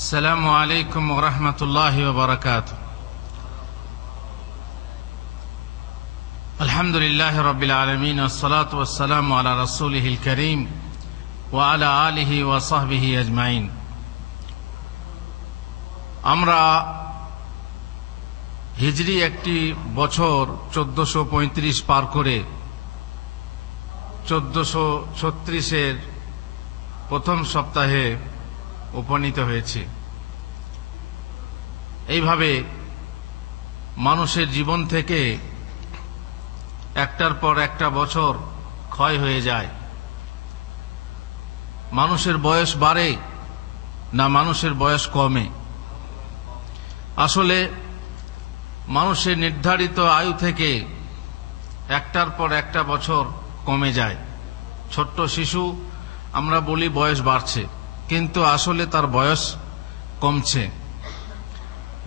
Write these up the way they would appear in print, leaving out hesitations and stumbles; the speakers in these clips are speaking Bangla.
السلام عليكم ورحمة الله وبركاته. الحمد لله رب العالمين والصلاة والسلام على رسوله الكريم وعلى آله وصحبه أجمعين. আমরা হিজরি একটি বছর 1435 পার করে 1436 প্রথম সপ্তাহে উপনীত হয়েছে। এইভাবে মানুষের জীবন থেকে একটার পর একটা বছর ক্ষয় হয়ে যায়। মানুষের বয়স বাড়ে না মানুষের বয়স কমে? আসলে মানুষের নির্ধারিত আয়ু থেকে একটার পর একটা বছর কমে যায়। ছোট্ট শিশু আমরা বলি বয়স বাড়ছে, কিন্তু আসলে তার বয়স কমছে।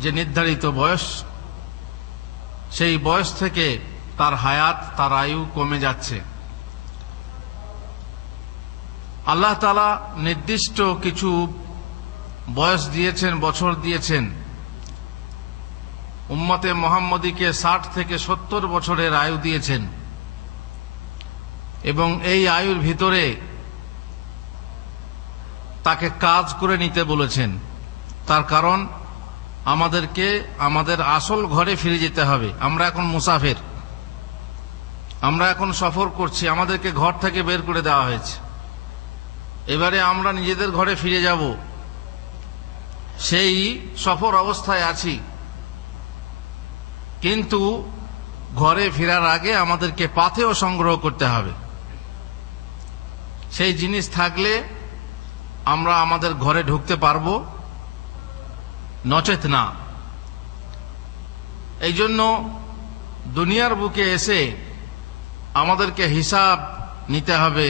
যে নির্ধারিত বয়স, সেই বয়স থেকে তার হায়াত, তার আয়ু কমে যাচ্ছে। আল্লাহ তাআলা নির্দিষ্ট কিছু বয়স দিয়েছেন, বছর দিয়েছেন। উম্মতে মুহাম্মদীকে 60 থেকে 70 বছরের আয়ু দিয়েছেন, এবং এই আয়ুর ভিতরে তাকে কাজ করে নিতে বলেছেন। তার কারণ আমাদেরকে আমাদের আসল ঘরে ফিরে যেতে হবে। আমরা এখন মুসাফির, আমরা এখন সফর করছি, আমাদেরকে ঘর থেকে বের করে দেওয়া হয়েছে। এবারে আমরা নিজেদের ঘরে ফিরে যাব, সেই সফর অবস্থায় আছি। কিন্তু ঘরে ফেরার আগে আমাদেরকে পাথেয় সংগ্রহ করতে হবে। সেই জিনিস থাকলে আমরা আমাদের ঘরে ঢুকতে পারবো, নচেত না। এই জন্য দুনিয়ার বুকে এসে আমাদেরকে হিসাব নিতে হবে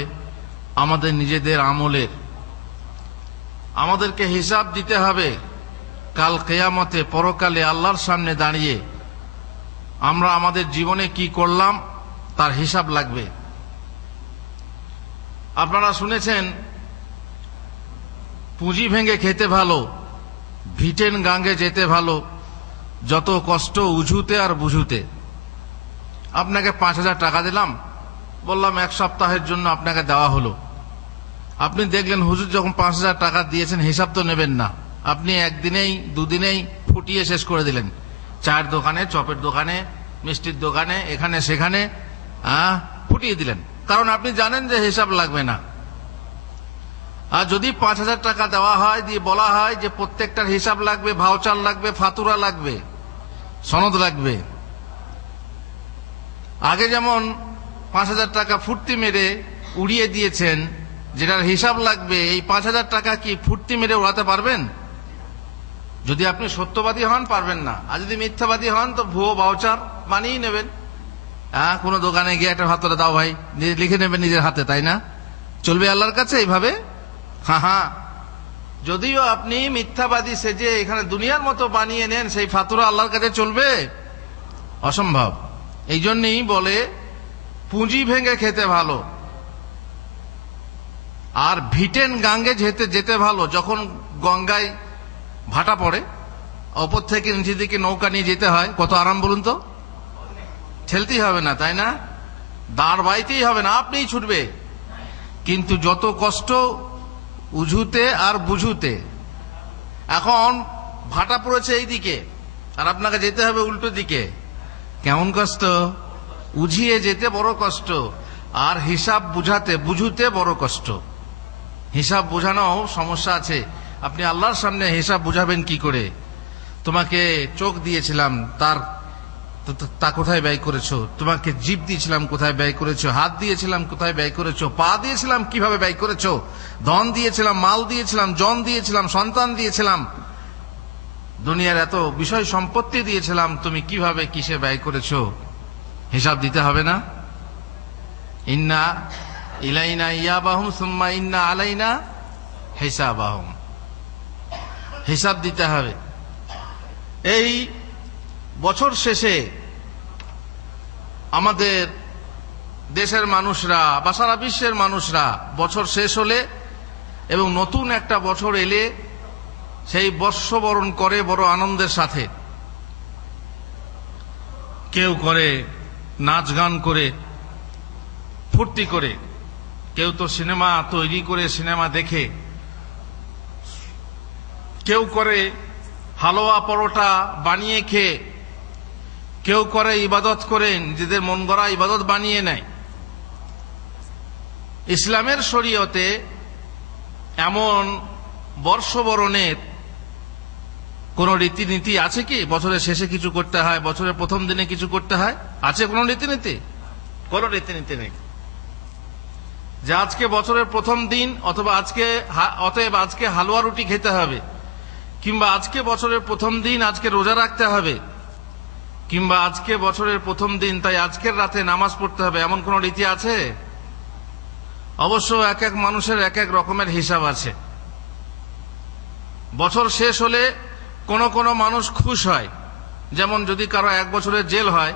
আমাদের নিজেদের আমলের। আমাদেরকে হিসাব দিতে হবে কাল কিয়ামতে, পরকালে আল্লাহর সামনে দাঁড়িয়ে আমরা আমাদের জীবনে কি করলাম তার হিসাব লাগবে। আপনারা শুনেছেন, পুঁজি ভেঙে খেতে ভালো, ভিটেন গাঙ্গে যেতে ভালো, যত কষ্ট উজুতে আর বুঝুতে। আপনাকে 5,000 টাকা দিলাম, বললাম এক সপ্তাহের জন্য আপনাকে দেওয়া হলো। আপনি দেখলেন হুজুর যখন 5,000 টাকা দিয়েছেন, হিসাব তো নেবেন না, আপনি একদিনেই দুদিনেই ফুটিয়ে শেষ করে দিলেন। চায়ের দোকানে, চপের দোকানে, মিষ্টির দোকানে, এখানে সেখানে ফুটিয়ে দিলেন, কারণ আপনি জানেন যে হিসাব লাগবে না। আর যদি 5,000 টাকা দেওয়া হয়, দিয়ে বলা হয় যে প্রত্যেকটার হিসাব লাগবে, ভাউচার লাগবে, ফাতুরা লাগবে, সনদ লাগবে। আগে যেমন 5,000 টাকা ফুর্তি মেরে উড়িয়ে দিয়েছেন, যেটার হিসাব লাগবে, এই 5,000 টাকা কি ফুর্তি মেরে উড়াতে পারবেন? যদি আপনি সত্যবাদী হন পারবেন না, আর যদি মিথ্যাবাদী হন তো ভুয়ো ভাউচার বানিয়ে নেবেন। কোনো দোকানে গিয়ে একটা ভাতটা দাও ভাই, লিখে নেবেন নিজের হাতে, তাই না? চলবে আল্লাহর কাছে এইভাবে? হ্যাঁ, যদিও আপনি মিথ্যাবাদী সেজে এখানে দুনিয়ার মতো বানিয়ে নেন, সেই ফাতুরা আল্লাহর কাছে চলবে? অসম্ভব। এই জন্যই বলে পুঁজি ভেঙে খেতে ভালো আর ভিটেন গাঙ্গে যেতে ভালো। যখন গঙ্গায় ভাটা পড়ে, ওপর থেকে নিচের দিকে নৌকা নিয়ে যেতে হয়, কত আরাম বলুন তো? ঠেলতেই হবে না, তাই না? দাঁড় বাইতেই হবে না, আপনিই ছুটবে। কিন্তু যত কষ্ট উজুতে আর বুঝুতে। এখন ভাটা পড়েছে এই দিকে আর আপনাকে যেতে হবে উল্টো দিকে। কেমন কষ্ট! উঝিয়ে যেতে বড় কষ্ট, আর হিসাব বুঝুতে বড় কষ্ট। হিসাব বোঝানো সমস্যা আছে। আপনি আল্লাহর সামনে হিসাব বুঝাবেন কি করে? তোমাকে চোখ দিয়েছিলাম, তা কোথায় ব্যয় করেছো? তোমাকে জিভ দিয়েছিলাম, কোথায় ব্যয় করেছো? হাত দিয়েছিলাম, কোথায় ব্যয় করেছো? পা দিয়েছিলাম, কিভাবে ব্যয় করেছো? ধন দিয়েছিলাম, মাল দিয়েছিলাম, জন দিয়েছিলাম, সন্তান দিয়েছিলাম, দুনিয়ার এত বিষয় সম্পত্তি দিয়েছিলাম, তুমি কিভাবে কিসে ব্যয় করেছো? হিসাব দিতে হবে না? ইন্না ইলাইনা ইয়াবাহুম সুম্মা ইন্না আলাইনা হিসাবাহুম। হিসাব দিতে হবে। এই বছর শেষে আমাদের দেশের মানুষরা বা সারা বিশ্বের মানুষরা বছর শেষ হলে এবং নতুন একটা বছর এলে সেই বর্ষবরণ করে বড় আনন্দের সাথে। কেউ করে নাচ গান করে, ফুর্তি করে, কেউ তো সিনেমা তৈরি করে সিনেমা দেখে, কেউ করে হালুয়া পরোটা বানিয়ে খেয়ে, কেউ করে ইবাদত করে, নিজেদের মন গড়া ইবাদত বানিয়ে নেয়। ইসলামের শরীয়তে এমন বর্ষবরণের কোন রীতিনীতি আছে কি? বছরের শেষে কিছু করতে হয়, বছরের প্রথম দিনে কিছু করতে হয়, আছে কোন রীতিনীতি? কোন রীতিনীতি নেই। যে আজকে বছরের প্রথম দিন অতএব আজকে হালুয়া রুটি খেতে হবে, কিংবা আজকে বছরের প্রথম দিন আজকে রোজা রাখতে হবে, কিংবা আজকে বছরের প্রথম দিন তাই আজকের রাতে নামাজ পড়তে হবে, এমন কোন রীতি আছে? অবশ্য এক এক মানুষের এক এক রকমের হিসাব আছে। বছর শেষ হলে কোন কোন মানুষ খুশ হয়, যেমন যদি কারো 1 বছরের জেল হয়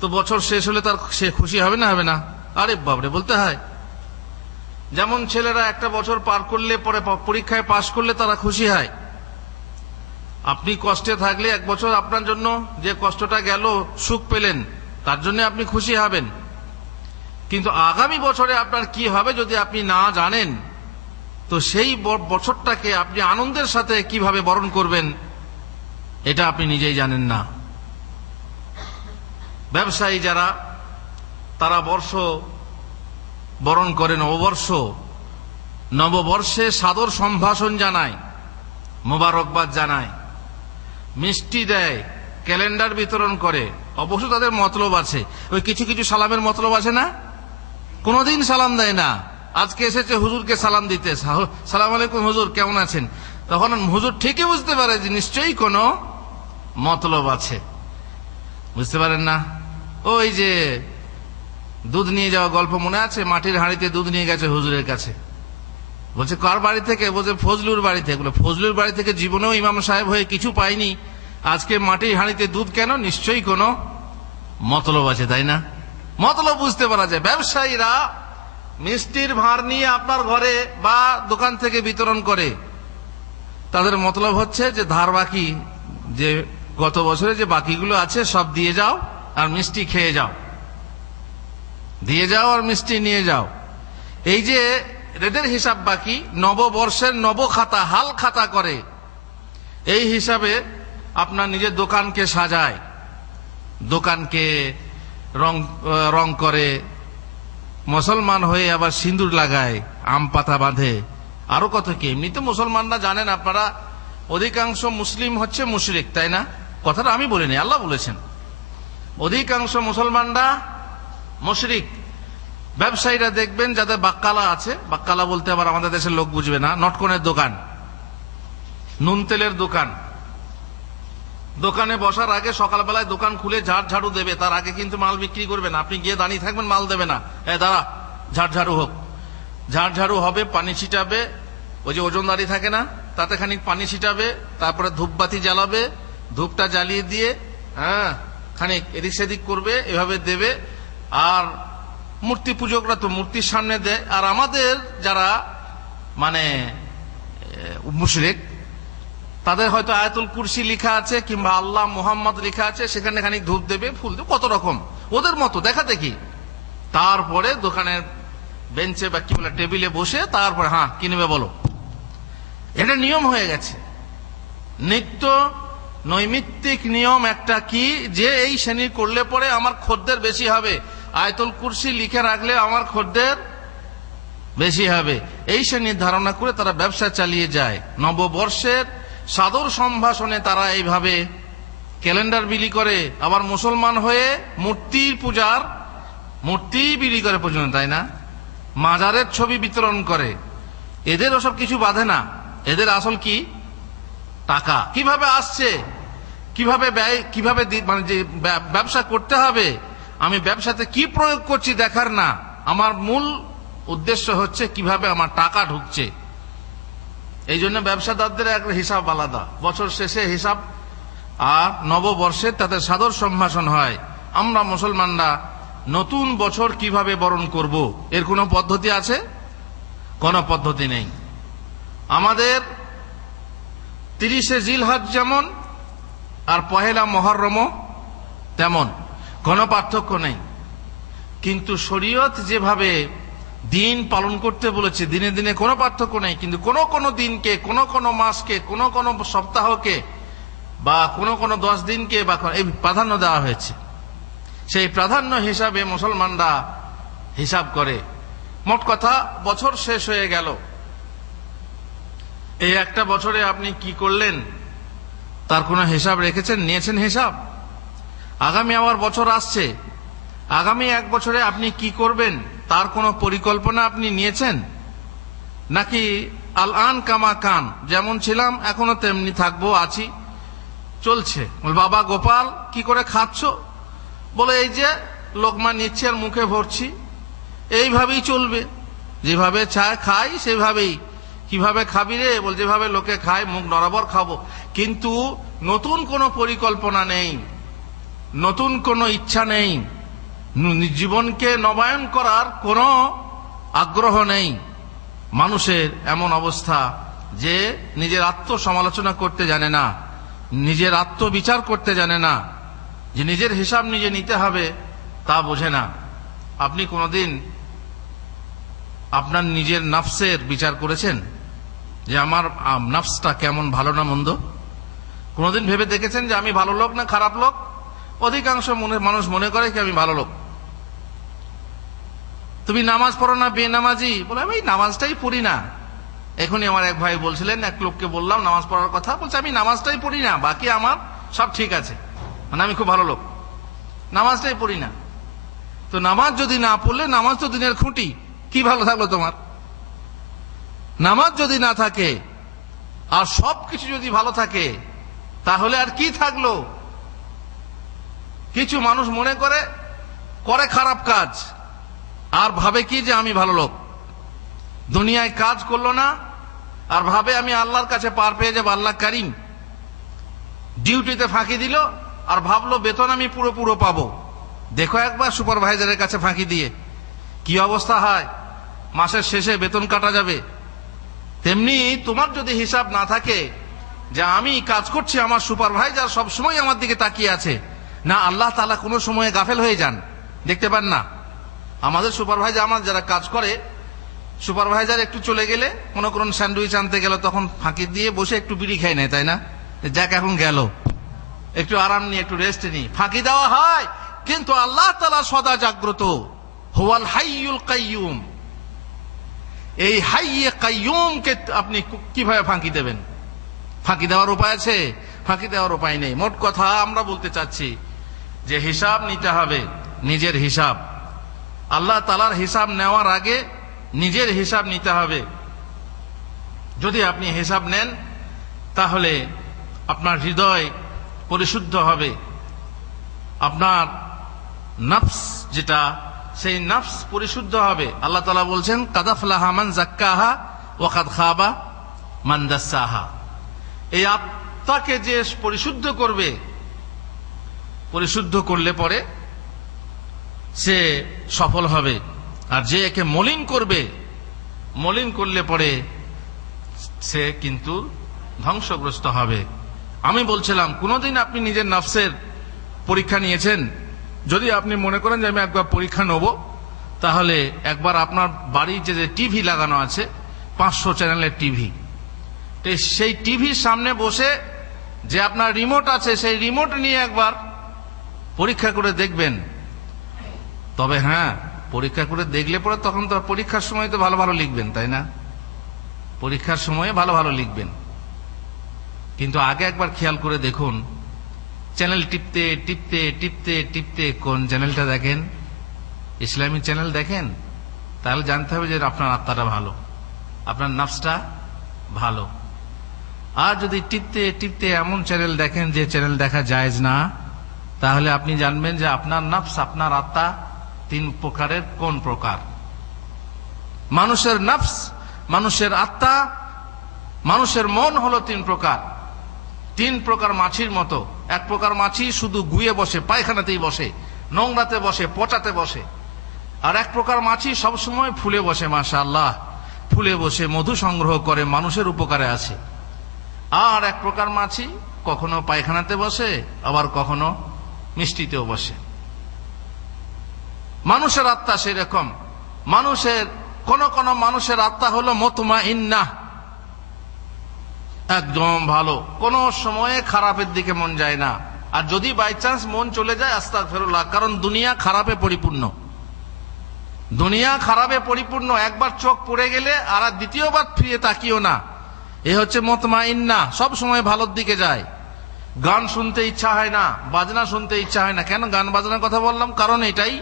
তো বছর শেষ হলে তার সে খুশি হবে না? হবে না? আরে বাবরে বলতে হয়। যেমন ছেলেরা একটা বছর পার করলে পরে পরীক্ষায় পাশ করলে তারা খুশি হয়। আপনি কষ্টে থাকলে 1 বছর আপনার জন্য যে কষ্টটা গেল, সুখ পেলেন, তার জন্য আপনি খুশি হবেন। কিন্তু আগামী বছরে আপনার কি হবে যদি আপনি না জানেন, তো সেই বছরটাকে আপনি আনন্দের সাথে কিভাবে বরণ করবেন এটা আপনি নিজেই জানেন না। ব্যবসায়ী যারা, তারা বর্ষ বরণ করে নববর্ষে সাদর সম্ভাষণ জানায়, মোবারকবাদ জানায়, মিষ্টি দেয়, ক্যালেন্ডার বিতরণ করে। অবশ্য তাদের মতলব আছে, ওই কিছু কিছু সালামের মতলব আছে না? কোনদিন সালাম দেয় না। আজকে এসেছে হুজুরকে সালাম দিতে, সালাম আলাইকুম হুজুর, কেমন আছেন? তখন হুজুর ঠিকই বুঝতে পারে যে নিশ্চয়ই কোনো মতলব আছে। বুঝতে পারেন না? ওই যে দুধ নিয়ে যাওয়া গল্প মনে আছে? মাটির হাঁড়িতে দুধ নিয়ে গেছে হুজুরের কাছে, বলছে কার বাড়ি থেকে? বলছে ফজলুর বাড়ি থেকে। বলে ফজলুর বাড়ি থেকে জীবনেও ইমাম সাহেব হয়ে কিছু পাইনি, আজকে মাটির হাঁড়িতে দুধ কেন? নিশ্চয়ই কোনো মতলব আছে, তাই না? মতলব বুঝতে পারা যায়। ব্যবসায়ীরা মিষ্টির ভাঁড় নিয়ে আপনার ঘরে বা দোকান থেকে বিতরণ করে, তাদের মতলব হচ্ছে যে ধার বাকি, যে গত বছরে যে বাকিগুলো আছে সব দিয়ে যাও আর মিষ্টি খেয়ে যাও, দিয়ে যাও আর মিষ্টি নিয়ে যাও। এই যে এদের হিসাব বাকি, নববর্ষের নবখাতা, হাল খাতা করে, এই হিসাবে আপনার নিজের দোকানকে সাজায়, দোকানকে রং করে, মুসলমান হয়ে আবার সিঁদুর লাগায়, আম পাতা বাঁধে, আরো কত কি। এমনিতে মুসলমানরা জানেন আপনারা, অধিকাংশ মুসলিম হচ্ছে মুশরিক, তাই না? কথাটা আমি বলিনি, আল্লাহ বলেছেন। অধিকাংশ মুসলমানরা মুশরিক। ব্যবসায়ীরা দেখবেন যাদের বাক্কালা আছে, বাক্কালা বলতে আবার আমাদের দেশের লোক বুঝবে না, নটকনের দোকান, নুন তেলের দোকান, দোকানে বসার আগে সকালবেলায় দোকান খুলে ঝাড়ু দেবে, তার আগে কিন্তু মাল বিক্রি করবে না। আপনি গিয়ে দাঁড়িয়ে থাকবেন, মাল দেবে না, দাঁড়া ঝাড়ু হোক। ঝাড়ু হবে, পানি ছিটাবে, ওই যে ওজনদারি থাকে না, তাতে খানিক পানি ছিটাবে, তারপরে ধূপবাতি জ্বালাবে, ধূপটা জ্বালিয়ে দিয়ে খানিক এদিক সেদিক করবে, এভাবে দেবে। আর মূর্তি পূজকরা তো মূর্তির সামনে দেয়, আর আমাদের যারা মানে মুশরিক, তাদের হয়তো আয়াতুল কুরসি লেখা আছে কিংবা আল্লাহ মুহাম্মদ লেখা আছে, সেখানে খানিক ধূপ দেবে, ফুল দেবে, কত রকম ওদের মতো দেখা দেখি। তারপরে দোকানের বেঞ্চে বা কি বলে টেবিলে বসে তারপরে কিনবে বলো। এটা নিয়ম হয়ে গেছে, নিত্য নৈমিত্তিক নিয়ম একটা কি, যে এই শ্রেণী করলে পরে আমার খদ্দের বেশি হবে, আয়াতুল কুরসি লিখে রাখলে আমার খদ্দের বেশি হবে, এই শ্রেণীর ধারণা করে তারা ব্যবসা চালিয়ে যায়। নববর্ষের সাদর সম্ভাষণে তারা এইভাবে ক্যালেন্ডার বিলি করে, আবার মুসলমান হয়ে মূর্তি বিলি করে পর্যন্ত, তাই না? মাজারের ছবি বিতরণ করে। এদের ওসব কিছু বাধে না, এদের আসল কি? টাকা। কিভাবে আসছে, কিভাবে ব্যয়, কিভাবে মানে যে ব্যবসা করতে হবে, আমি ব্যবসাতে কি প্রয়োগ করছি দেখার না, আমার মূল উদ্দেশ্য হচ্ছে কিভাবে আমার টাকা ঢুকছে। এই জন্য ব্যবসাদারদের একটা হিসাব আলাদা, বছর শেষে হিসাব, আর নববর্ষে তাদের সাদর সম্ভাষণ হয়। আমরা মুসলমানরা নতুন বছর কিভাবে বরণ করব, এর কোনো পদ্ধতি আছে? কোনো পদ্ধতি নেই। আমাদের 30 জিলহজ যেমন আর পহেলা মুহররমও তেমন, কোনো পার্থক্য নেই। কিন্তু শরীয়ত যেভাবে দিন পালন করতে বলেছে দিনে দিনে কোনো পার্থক্য নেই, কিন্তু কোন কোন দিনকে, কোন কোন মাসকে, কোন কোন সপ্তাহকে বা কোন কোন 10 দিনকে বা এই প্রাধান্য দেওয়া হয়েছে। সেই প্রাধান্য হিসাবে মুসলমানরা হিসাব করে। মোট কথা, বছর শেষ হয়ে গেল, এই একটা বছরে আপনি কি করলেন তার কোনো হিসাব রেখেছেন, নিয়েছেন হিসাব? আগামী আবার বছর আসছে, আগামী 1 বছরে আপনি কি করবেন তার কোনো পরিকল্পনা আপনি নিয়েছেন? নাকি আল আন কামা কান, যেমন ছিলাম এখনো তেমনি থাকবো, আছি, চলছে? বাবা গোপাল কি করে খাচ্ছ? বলে এই যে লোকমা নিচ্ছে আর মুখে ভরছি, এইভাবেই চলবে, যেভাবে চায় খাই সেভাবেই। কিভাবে খাবি রে? বল যেভাবে লোকে খায়, মুখ বরাবর খাবো। কিন্তু নতুন কোনো পরিকল্পনা নেই, নতুন কোনো ইচ্ছা নেই, জীবনকে নবায়ন করার কোনো আগ্রহ নেই। মানুষের এমন অবস্থা যে নিজের আত্মসমালোচনা করতে জানে না, নিজের আত্মবিচার করতে জানে না, যে নিজের হিসাব নিজে নিতে হবে তা বোঝে না। আপনি কোনোদিন আপনার নিজের নফসের বিচার করেছেন যে আমার নফসটা কেমন, ভালো না মন্দ? কোনোদিন ভেবে দেখেছেন যে আমি ভালো লোক না খারাপ লোক? অধিকাংশ মানুষ মনে করে কি আমি ভালো লোক। তুমি নামাজ পড়ো না বেনামাজি? বলে আমি নামাজটাই পড়ি না। এখনই আমার এক ভাই বলছিলেন, এক লোককে বললাম নামাজ পড়ার কথা, বলছে আমি নামাজটাই পড়ি না, বাকি আমার সব ঠিক আছে, মানে আমি খুব ভালো লোক, নামাজটাই পড়ি না। তো নামাজ যদি না পড়লে, নামাজ তো দিনের খুঁটি, কি ভালো থাকলো তোমার? নামাজ যদি না থাকে আর সবকিছু যদি ভালো থাকে তাহলে আর কি থাকলো? কিছু মানুষ মনে করে খারাপ কাজ আর ভাবে কি যে আমি ভালো লোক, দুনিয়ায় কাজ করলো না আর ভাবে আমি আল্লাহর কাছে পার পেয়ে যাবো, আল্লাহ কারিম। ডিউটিতে ফাঁকি দিল আর ভাবলো বেতন আমি পুরো পাবো। দেখো একবার সুপারভাইজারের কাছে ফাঁকি দিয়ে কি অবস্থা হয়, মাসের শেষে বেতন কাটা যাবে। তেমনি তোমার যদি হিসাব না থাকে যে আমি কাজ করছি, আমার সুপারভাইজার সবসময় আমার দিকে তাকিয়ে আছে, না আল্লাহ তাআলা কোনো সময়ে গাফেল হয়ে যান, দেখতে পান না? আমাদের সুপারভাইজার, আমার যারা কাজ করে, সুপারভাইজার একটু চলে গেলে, মনে করুন স্যান্ডউইচ আনতে গেল, তখন ফাঁকি দিয়ে বসে একটু বিড়ি খাই নেয়, তাই না? যাক এখন গেল, একটু আরাম নিয়ে একটু রেস্ট নিই, ফাঁকি দেওয়া হয়। কিন্তু আল্লাহ তাআলা সদা জাগ্রত, হুয়াল হাইয়ুল কাইয়ুম। এই হাইয়ে কাইয়ুমকে আপনি কিভাবে ফাঁকি দেবেন? ফাঁকি দেওয়ার উপায় আছে? ফাঁকি দেওয়ার উপায় নেই। মোট কথা আমরা বলতে চাচ্ছি যে হিসাব নিতে হবে, নিজের হিসাব। আল্লাহ তাআলার হিসাব নেওয়ার আগে নিজের হিসাব নিতে হবে। যদি আপনি হিসাব নেন তাহলে আপনার হৃদয় পরিশুদ্ধ হবে, আপনার নফস যেটা, সেই নফস পরিশুদ্ধ হবে। আল্লাহ তাআলা বলছেন কাদ আফলাহা মান যাক্কাহা ওয়া কাদ খাবা মান দাসসাহা। এই আত্মাকে যে পরিশুদ্ধ করবে, পরিশুদ্ধ করলে পরে সে সফল হবে। আর যে একে মলিন করবে, মলিন করলে পরে সে কিন্তু ধ্বংসগ্রস্ত হবে। আমি বলছিলাম, কোনোদিন আপনি নিজের নফসের পরীক্ষা নিয়েছেন? যদি আপনি মনে করেন যে আমি একবার পরীক্ষা নেব, তাহলে একবার আপনার বাড়ির যে টিভি লাগানো আছে, 500 চ্যানেলের টিভি, সেই টিভির সামনে বসে যে আপনার রিমোট আছে, সেই রিমোট নিয়ে একবার পরীক্ষা করে দেখবেন। তবে হ্যাঁ, পরীক্ষা করে দেখলে পরে তখন তো পরীক্ষার সময় তো ভালো ভালো লিখবেন, তাই না? পরীক্ষার সময়ে ভালো ভালো লিখবেন, কিন্তু আগে একবার খেয়াল করে দেখুন, চ্যানেল টিপতে টিপতে টিপতে টিপতে কোন চ্যানেলটা দেখেন, ইসলামী চ্যানেল দেখেন, তাহলে জানতে হবে যে আপনার আত্মাটা ভালো, আপনার নফসটা ভালো। আর যদি টিপতে টিপতে এমন চ্যানেল দেখেন যে চ্যানেল দেখা জায়েজ না, তাহলে আপনি জানবেন যে আপনার নফস, আপনার আত্মা 3 প্রকারের কোন প্রকার। মানুষের নফস, মানুষের আত্মা, মানুষের মন হলো 3 প্রকার। 3 প্রকার মাছির মতো। এক প্রকার মাছি শুধু গুয়ে বসে, পায়খানাতেই বসে, নোংরাতে বসে, পচাতে বসে। আর এক প্রকার মাছি সবসময় ফুলে বসে, মাশাআল্লাহ, ফুলে বসে মধু সংগ্রহ করে, মানুষের উপকারে আছে। আর এক প্রকার মাছি কখনো পায়খানাতে বসে, আবার কখনো মিষ্টিতেও বসে। মানুষের আত্মা সেরকম। কোন কোন মানুষের আত্মা হলো মুতমাইন্নাহ, একদম ভালো, কোন সময়ে খারাপের দিকে মন যায় না। আর যদি বাই চান্স মন চলে যায়, আস্তাগফিরুল্লাহ, কারণ দুনিয়া খারাপে পরিপূর্ণ। দুনিয়া খারাপে পরিপূর্ণ। একবার চোখ পড়ে গেলে আর দ্বিতীয়বার ফিরে তাকিও না। এ হচ্ছে মুতমাইন্নাহ, সব সময় ভালোর দিকে যায়। গান শুনতে ইচ্ছা হয় না, বাজনা শুনতে ইচ্ছা হয় না। কেন গান বাজনার কথা বললাম? কারণ এটাই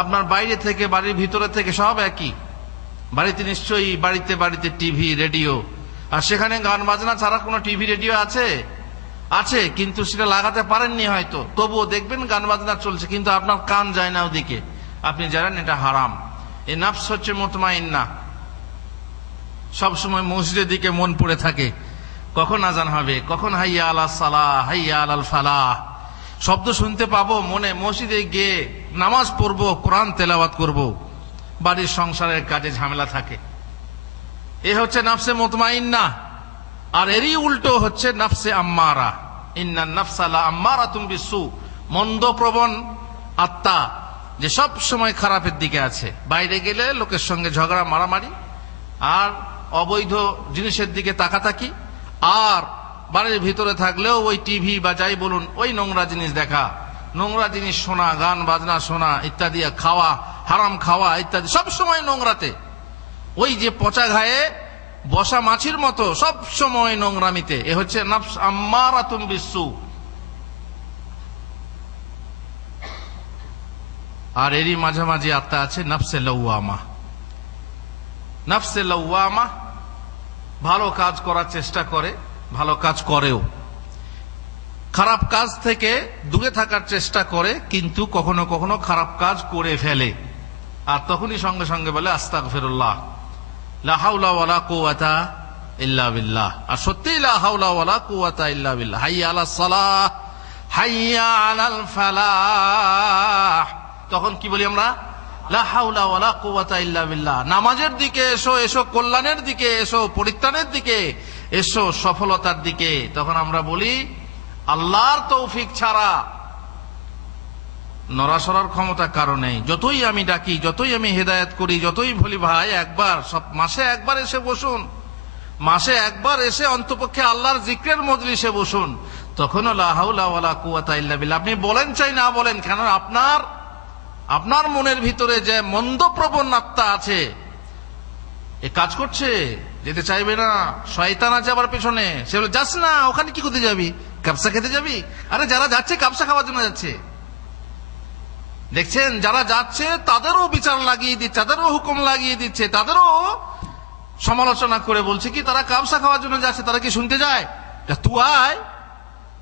আপনার বাইরে থেকে বাড়ির ভিতরে থেকে সব একই। বাড়িতে নিশ্চয়ই বাড়িতে বাড়িতে টিভি রেডিও, আর সেখানে গান বাজনা ছাড়া কোনো টিভি রেডিও আছে? আছে, কিন্তু সেটা লাগাতে পারেননি হয়তো। তবুও দেখবেন গান বাজনা চলছে, কিন্তু আপনার কান যায় না ওদিকে। আপনি জানেন এটা হারাম। এই নফস হচ্ছে মুতমাইন্নাহ, সবসময় মসজিদের দিকে মন পড়ে থাকে। কখন আজান হবে, কখন হাইয়া আলাস সালাহ, হাইয়া আলাল ফালাহ শব্দ শুনতে পাবো, মনে মসজিদে গিয়ে নামাজ পড়বো, কোরআন তেলাওয়াত করব। বাড়ির সংসারের কাজে ঝামেলা থাকে। এ হচ্ছে নফসে মুতমাইন্নাহ। আর এরই উল্টো হচ্ছে নফসে আম্মারা। ইন্নান নাফসা লাআম্মারাতুম বিসসু, মন্দপ্রবণ আত্মা, যে সব সময় খারাপের দিকে আছে। বাইরে গেলে লোকের সঙ্গে ঝগড়া মারামারি, আর অবৈধ জিনিসের দিকে তাকাতাকি, আর বাড়ির ভিতরে থাকলেও ওই টিভি বা যাই বলুন, ওই নোংরা জিনিস দেখা, নোংরা জিনিস শোনা, গান বাজনা শোনা ইত্যাদি, খাওয়া, হারাম খাওয়া ইত্যাদি, সব সময় নোংরাতে। ওই যে পচা ঘায়ে বসা মাছির মতো সব সময় নোংরামিতে। এ হচ্ছে নফস আম্মারাতুম বিসসু। আর এরই মাঝামাঝি আত্মা আছে নফসে লাওয়ামা। নফসে লাওয়ামা ভালো কাজ করার চেষ্টা করে, ভালো কাজ করেও, খারাপ কাজ থেকে দূরে থাকার চেষ্টা করে, কিন্তু কখনো কখনো খারাপ কাজ করে ফেলে। আর তখনই সঙ্গে সঙ্গে বলে আস্তাগফিরুল্লাহ, লা হাওলা ওয়ালা কুওয়াতা ইল্লা বিল্লাহ। আর সত্যিই লা হাওলা ওয়ালা কুওয়াতা ইল্লা বিল্লাহ। হাইয়া আলাস সালাহ, হাইয়া আলাল ফালাহ। তখন কি বলি আমরা? লা হাওলা ওয়ালা কুওয়াতা ইল্লা বিল্লাহ। নামাজের দিকে এসো, এসো কল্যাণের দিকে এসো, পরিত্রাণের দিকে এসো, সফলতার দিকে। তখন আমরা বলি আল্লাহর তৌফিক ছাড়া নড়াসড়ার ক্ষমতা কারো নেই। যতই আমি ডাকি, যতই আমি হেদায়েত করি, যতই বলি ভাই একবার, সব মাসে একবার এসে বসুন, মাসে একবার এসে অন্তপক্ষে আল্লাহর জিক্রের মজলিসে বসুন, তখনও লা হাওলা ওয়ালা কুওয়াতা ইল্লা বিল্লাহ। আপনি বলেন চাই না বলেন, কেন আপনার মনের ভিতরে যে মন্দপ্রবণ আত্মা আছে, এ কাজ করছে, যেতে চাইবে না। শয়তান আছে আবার পেছনে, সে বলে যাস না, ওখানে কি করতে যাবি? কাবসা খেতে যাবি? আরে যারা যাচ্ছে কাবসা খাওয়ার জন্য যাচ্ছে। দেখছেন, যারা যাচ্ছে তাদেরও বিচার লাগিয়ে দিচ্ছে, তাদেরও হুকুম লাগিয়ে দিচ্ছে, তাদেরও সমালোচনা করে বলছে কি তারা কাবসা খাওয়ার জন্য যাচ্ছে। তারা কি শুনতে যায়? তুই আয়,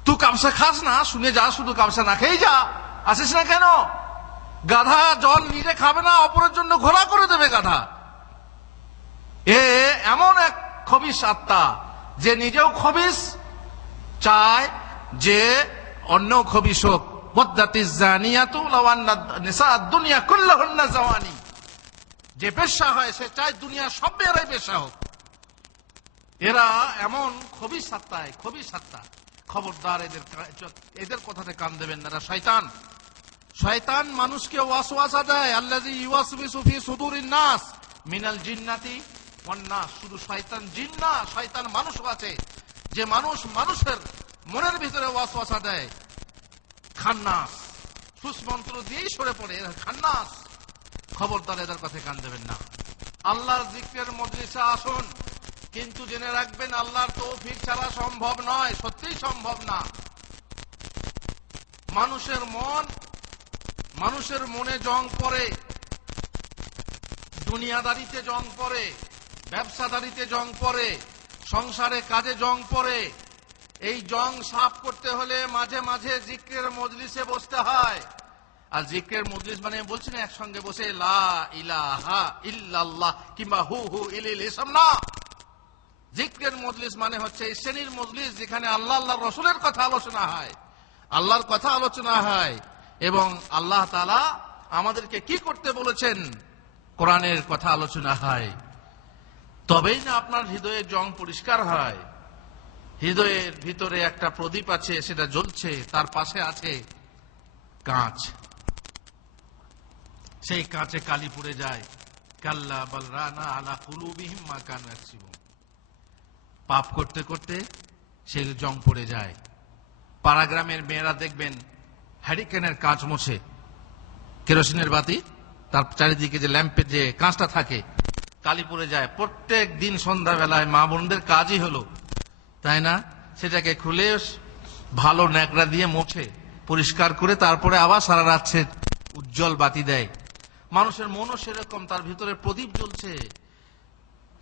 তুই কাবসা খাস না, শুনে যা, শুধু কাবসা না খেয়ে যা, আসিস না কেন? গাধা জল নিজে খাবে না, অপরের জন্য ঘোলা করে দেবে গাধা। এ এমন এক খবিশ আত্মা, যে নিজেও খবিশ, চায় যে অন্য খবিশ হোক। যে পেশা হয় সে চায় দুনিয়া সব মেয়েরাই পেশা হোক। এরা এমন খবিশ আত্মায়, খবিশ আত্মা। খবরদার, এদের কথাতে কান দেবেন না। শয়তান, শয়তান মানুষকে ওয়াসওয়াসা দেয়। আল্লাযী ইউওয়াসবিসু ফি সুদুরিন নাস মিনাল জিন্নাতি ওয়ান নাস। শুধু শয়তান জিন না, শয়তান মানুষও আছে, যে মানুষের মনের ভিতরে ওয়াসওয়াসা দেয়। খান্নাস, সুসমন্ত্র দিয়েই সরে পড়ে খান্নাস। খবরদার, এদের কথায় কান দেবেন না। আল্লাহর জিক্রের মজলিসে আসুন, কিন্তু জেনে রাখবেন আল্লাহর তৌফিক ছাড়া সম্ভব নয়, সত্যিই সম্ভব না। মানুষের মনে জং পড়ে, দুনিয়াদারিতে জং পড়ে, ব্যবসাদারিতে জং পড়ে, সংসারে কাজে জং পড়ে। এই জং সাফ করতে হলে মাঝে মাঝে জিক্রের মজলিসে বসতে হয়। আর জিক্রের মজলিস মানে বলছি না একসঙ্গে বসে লা ইলাহা ইল্লাল্লাহ কিংবা হু হু ইলিল, এসব না। জিক্রের মজলিস মানে হচ্ছে এই শ্রেণীর মজলিস যেখানে আল্লাহ রসুলের কথা আলোচনা হয়, আল্লাহর কথা আলোচনা হয়, এবং আল্লাহ তাআলা আমাদেরকে কি করতে বলেছেন কোরআনের কথা আলোচনা হয়। তবেই না আপনার হৃদয়ে জং পরিষ্কার হয়। হৃদয়ের ভিতরে একটা প্রদীপ আছে, সেটা জ্বলছে, তার পাশে আছে কাঁচ। সেই কাঁচে কালি পড়ে যায়। কাল্লা বাল রানা আলা কুলুবিহিম মা কানু ইয়াকসিবুন। পাপ করতে করতে সেই জং পড়ে যায়। পাড়াগ্রামের মেয়েরা দেখবেন হ্যারিকেনের কাঁচ মোছে, কেরোসিনের বাতি তার চারিদিকে যে ল্যাম্পের যে কাঁচটা থাকে, কালি পড়ে যায়। প্রত্যেক দিন সন্ধ্যাবেলায় মা বোনদের কাজই হলো, তাই না, সেটাকে খুলে ভালো ন্যাকড়া দিয়ে মোছে পরিষ্কার করে তারপরে আবার সারা রাত সে উজ্জ্বল বাতি দেয়। মানুষের মনও সেরকম, তার ভিতরে প্রদীপ জ্বলছে,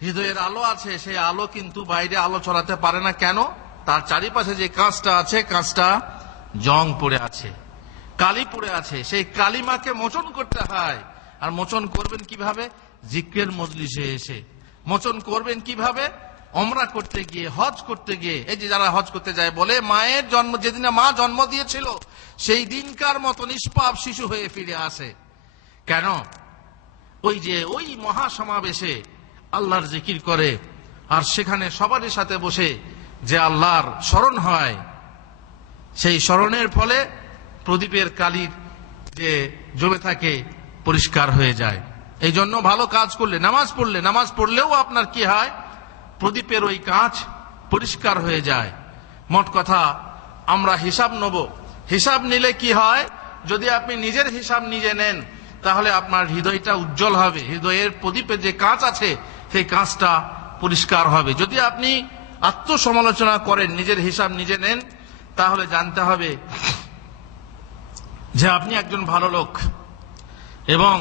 হৃদয়ের আলো আছে, সেই আলো কিন্তু বাইরে আলো ছড়াতে পারে না। কেন? তার চারিপাশে যে কাঁচটা আছে, কাঁচটা জং পড়ে আছে, কালি পড়ে আছে। সেই কালিমাকে মোচন করতে হয়। আর মোচন করবেন কিভাবে? জিক্রের মজলিসে এসে। মোচন করবেন কিভাবে? ওমরা করতে গিয়ে, হজ করতে গিয়ে। এই যে যারা হজ করতে যায় বলে মায়ের জন্ম, যেদিনে মা জন্ম দিয়েছিল সেই দিনকার মতো নিষ্পাপ শিশু হয়ে ফিরে আসে। কেন? ওই যে ওই মহাসমাবেশে আল্লাহর জিকির করে, আর সেখানে সবারই সাথে বসে যে আল্লাহর স্মরণ হয়, সেই স্মরণের ফলে প্রদীপের কালির যে জমে থাকে পরিষ্কার হয়ে যায়। এই জন্য ভালো কাজ করলে, নামাজ পড়লেও আপনার কি হয়? প্রদীপের ওই কাঁচ পরিষ্কার হয়ে যায়। মোট কথা, আমরা হিসাব নেব। হিসাব নিলে কি হয়? যদি আপনি নিজের হিসাব নিজে নেন, তাহলে আপনার হৃদয়টা উজ্জ্বল হবে। হৃদয়ের প্রদীপের যে কাঁচ আছে, সেই কাঁচটা পরিষ্কার হবে। যদি আপনি আত্মসমালোচনা করেন, নিজের হিসাব নিজে নেন, তাহলে জানতে হবে যে আপনি একজন ভালো লোক এবং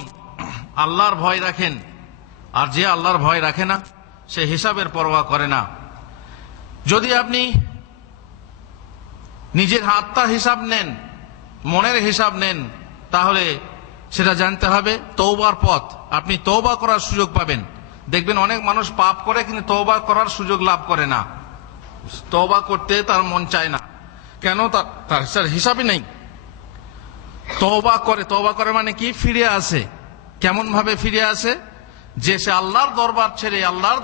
আল্লাহর ভয় রাখেন। আর যে আল্লাহর ভয় রাখে না, সে হিসাবের পরোয়া করে না। যদি আপনি নিজের আত্মার হিসাব নেন, মনের হিসাব নেন, তাহলে সেটা জানতে হবে তওবার পথ। আপনি তওবা করার সুযোগ পাবেন। দেখবেন অনেক মানুষ পাপ করে কিন্তু তওবা করার সুযোগ লাভ করে না। তওবা করতে তার মন চায় না। কেন? তার হিসাবই নেই। তওবা করে মানে কি? ফিরে আসে। কেমন ভাবে ফিরে আসে? যে সে আল্লাহর দরবার ছেড়ে, আল্লাহর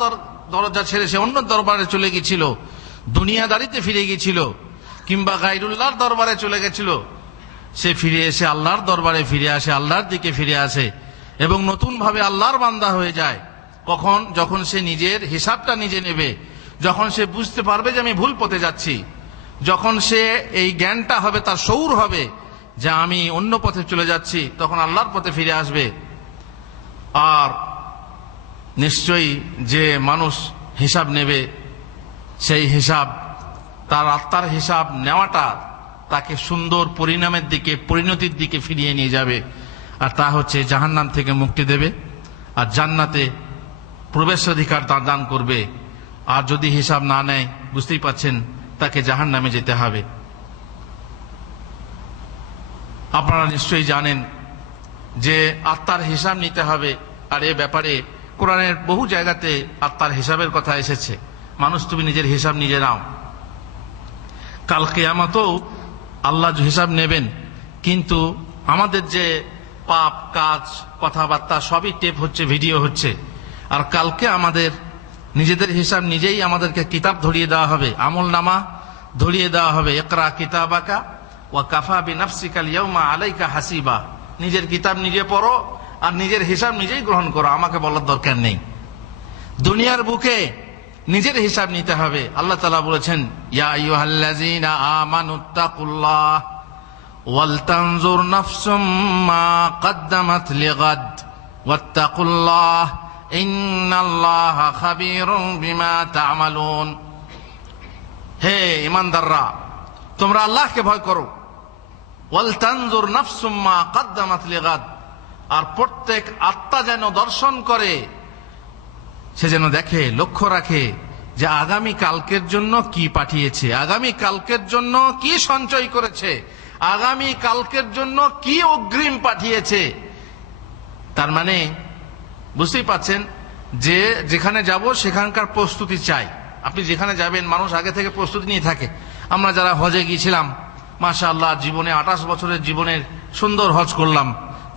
দরজা ছেড়ে সে অন্য দরবারে চলে গেছিল, দুনিয়াদারিতে ফিরে গেছিল, কিংবা গায়রুল্লাহর দরবারে চলে গেছিল, সে ফিরে এসে আল্লাহর দরবারে ফিরে আসে, আল্লাহর দিকে ফিরে আসে এবং নতুন ভাবে আল্লাহর বান্দা হয়ে যায়। কখন? যখন সে নিজের হিসাবটা নিজে নেবে, যখন সে বুঝতে পারবে যে আমি ভুল পথে যাচ্ছি, যখন সে এই জ্ঞানটা হবে, তার শউর হবে যে আমি অন্য পথে চলে যাচ্ছি, তখন আল্লাহর পথে ফিরে আসবে। আর নিশ্চয়ই যে মানুষ হিসাব নেবে, সেই হিসাব, তার আত্মার হিসাব নেওয়াটা তাকে সুন্দর পরিণামের দিকে, পরিণতির দিকে ফিরিয়ে নিয়ে যাবে। আর তা হচ্ছে জাহান্নাম থেকে মুক্তি দেবে আর জান্নাতে প্রবেশাধিকার দান করবে। আর যদি হিসাব না নেয়, বুঝতেই পাচ্ছেন, তাকে জাহান্নামে যেতে হবে। আপনারা নিশ্চয়ই জানেন যে আত্মার হিসাব নিতে হবে। আর এ ব্যাপারে কোরআনের বহু জায়গাতে আত্মার হিসাবের কথা এসেছে। মানুষ, তুমি নিজের হিসাব নিজে নাও। কাল কিয়ামতেও আল্লাহ হিসাব নেবেন, কিন্তু আমাদের যে পাপ কাজ, কথাবার্তা সবই টেপ হচ্ছে, ভিডিও হচ্ছে। আর কালকে আমাদের নিজেদের হিসাব নিজেই আমাদেরকে কিতাব ধরিয়ে দেওয়া হবে, আমল নামা ধরিয়ে দেওয়া হবে। ইকরা কিতাবাকা ওয়া কাফা বিনাফসিকাল ইয়াউমা আলাইকা হাসিবা। নিজের কিতাব নিজে পড়ো আর নিজের হিসাব নিজেই গ্রহণ করো, আমাকে বলার দরকার নেই। দুনিয়ার বুকে নিজের হিসাব নিতে হবে। আল্লাহ তাআলা বলেছেন, ইয়া আইয়ুহাল্লাযীনা আমানুত্তাকুল্লাহ ওয়াল তানজুর নাফসুম মা কদ্দামাত লিগাদ ওয়াত্তাকুল্লাহ ইন্নাল্লাহা খাবীরুম বিমা তা'মালুন। হে ঈমানদাররা, তোমরা আল্লাহকে ভয় করো। ওয়াল তানজুর নাফসুম মা কদ্দামাত লিগাদ। আর প্রত্যেক আত্মা যেন দর্শন করে, সে যেন দেখে, লক্ষ্য রাখে যে আগামী কালকের জন্য কি পাঠিয়েছে, আগামী কালকের জন্য কি সঞ্চয় করেছে, আগামী কালকের জন্য কি অগ্রিম পাঠিয়েছে। তার মানে বুঝতেই পাচ্ছেন যে যেখানে যাব সেখানকার প্রস্তুতি চাই। আপনি যেখানে যাবেন, মানুষ আগে থেকে প্রস্তুতি নিয়ে থাকে। আমরা যারা হজে গিয়েছিলাম, মাশাআল্লাহ, জীবনে 28 বছরের জীবনের সুন্দর হজ করলাম।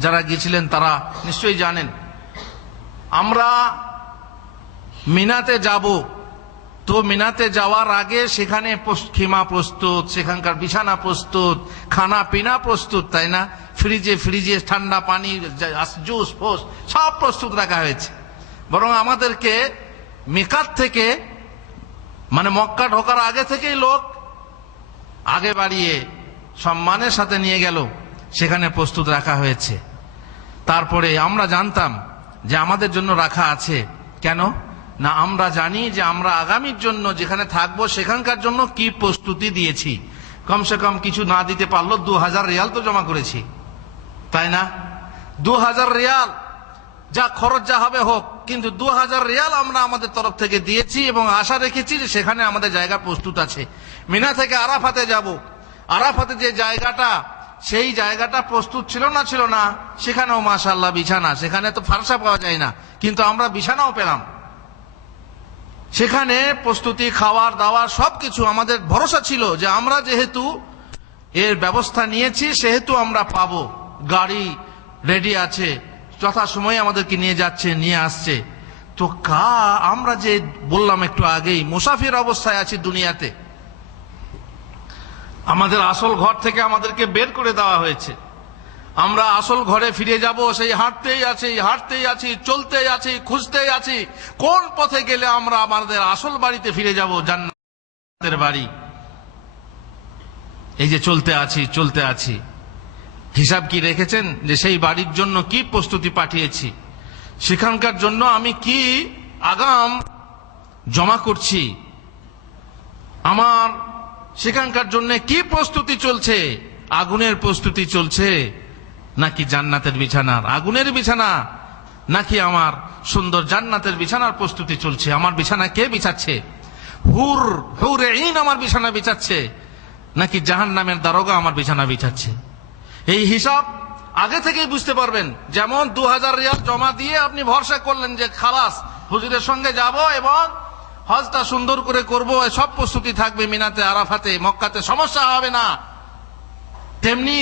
যারা গিয়েছিলেন তারা নিশ্চয়ই জানেন, আমরা মিনাতে যাব, তো মিনাতে যাওয়ার আগে সেখানে খিমা প্রস্তুত, সেখানকার বিছানা প্রস্তুত, খানা পিনা প্রস্তুত, তাই না? ফ্রিজে ফ্রিজে ঠান্ডা পানি, জুস ফোস সব প্রস্তুত রাখা হয়েছে। বরং আমাদেরকে মিকাত থেকে, মানে মক্কা ঢোকার আগে থেকেই লোক আগে বাড়িয়ে সম্মানের সাথে নিয়ে গেল, সেখানে প্রস্তুত রাখা হয়েছে। তারপরে আমরা জানতাম যে আমাদের জন্য রাখা আছে। কেন না, আমরা জানি যে আমরা আগামীর জন্য যেখানে থাকবো সেখানকার জন্য কি প্রস্তুতি দিয়েছি। কমসে কম কিছু না দিতে পারলো 2000 রিয়াল তো জমা করেছি, তাই না? 2000 রিয়াল, যা খরচ যা হবে হোক, কিন্তু 2000 রিয়াল আমরা আমাদের তরফ থেকে দিয়েছি এবং আশা রেখেছি যে সেখানে আমাদের জায়গা প্রস্তুত আছে। মিনা থেকে আরাফাতে যাব, আরাফাতে যে জায়গাটা, সেই জায়গাটা প্রস্তুত ছিল না, সেখানেও মাশাআল্লাহ বিছানা, সেখানে তো ফারসা পাওয়া যায় না, কিন্তু আমরা বিছানাও পেলাম। সেখানে প্রস্তুতি, খাওয়ার দাওয়ার সবকিছু আমাদের ভরসা ছিল যে আমরা যেহেতু এর ব্যবস্থা নিয়েছি সেহেতু আমরা পাবো। গাড়ি রেডি আছে, যথাসময়ে আমাদেরকে নিয়ে যাচ্ছে, নিয়ে আসছে। তো আমরা যে বললাম একটু আগেই, মুসাফির অবস্থায় আছি দুনিয়াতে, আমাদের আসল ঘর থেকে আমাদেরকে বের করে দেওয়া হয়েছে। আমরা আসল ঘরে ফিরে যাব, সেই হাঁটতেই আছি, চলতেই আছি, খুঁজতেই আছি কোন পথে গেলে আমরা আমাদের আসল বাড়িতে ফিরে যাব, জান্নাতের বাড়ি। এই যে চলতে আছি, হিসাব কি রেখেছেন যে সেই বাড়ির জন্য কি প্রস্তুতি পাঠিয়েছি, সেখানকার জন্য আমি কি আগাম জমা করছি, আমার সেখানকার জন্য কি প্রস্তুতি চলছে? আগুনের প্রস্তুতি চলছে নাকি জান্নাতের বিছানার? আগুনের বিছানা নাকি আমার সুন্দর জান্নাতের বিছানার প্রস্তুতি চলছে? আমার বিছানা কে বিছাচ্ছে? হুরে ঈন আমার বিছানা বিছাচ্ছে নাকি জাহান্নামের দারোগা আমার বিছানা বিছাচ্ছে? এই হিসাব আগে থেকেই বুঝতে পারবেন। যেমন 2000 রিয়াল জমা দিয়ে আপনি ভরসা করলেন যে খালাস, হুজুরের সঙ্গে যাব এবং হজটা সুন্দর করে করব, সব প্রস্তুতি থাকবে মিনাতে, আরাফাতে, মক্কাতে, সমস্যা হবে না। তেমনি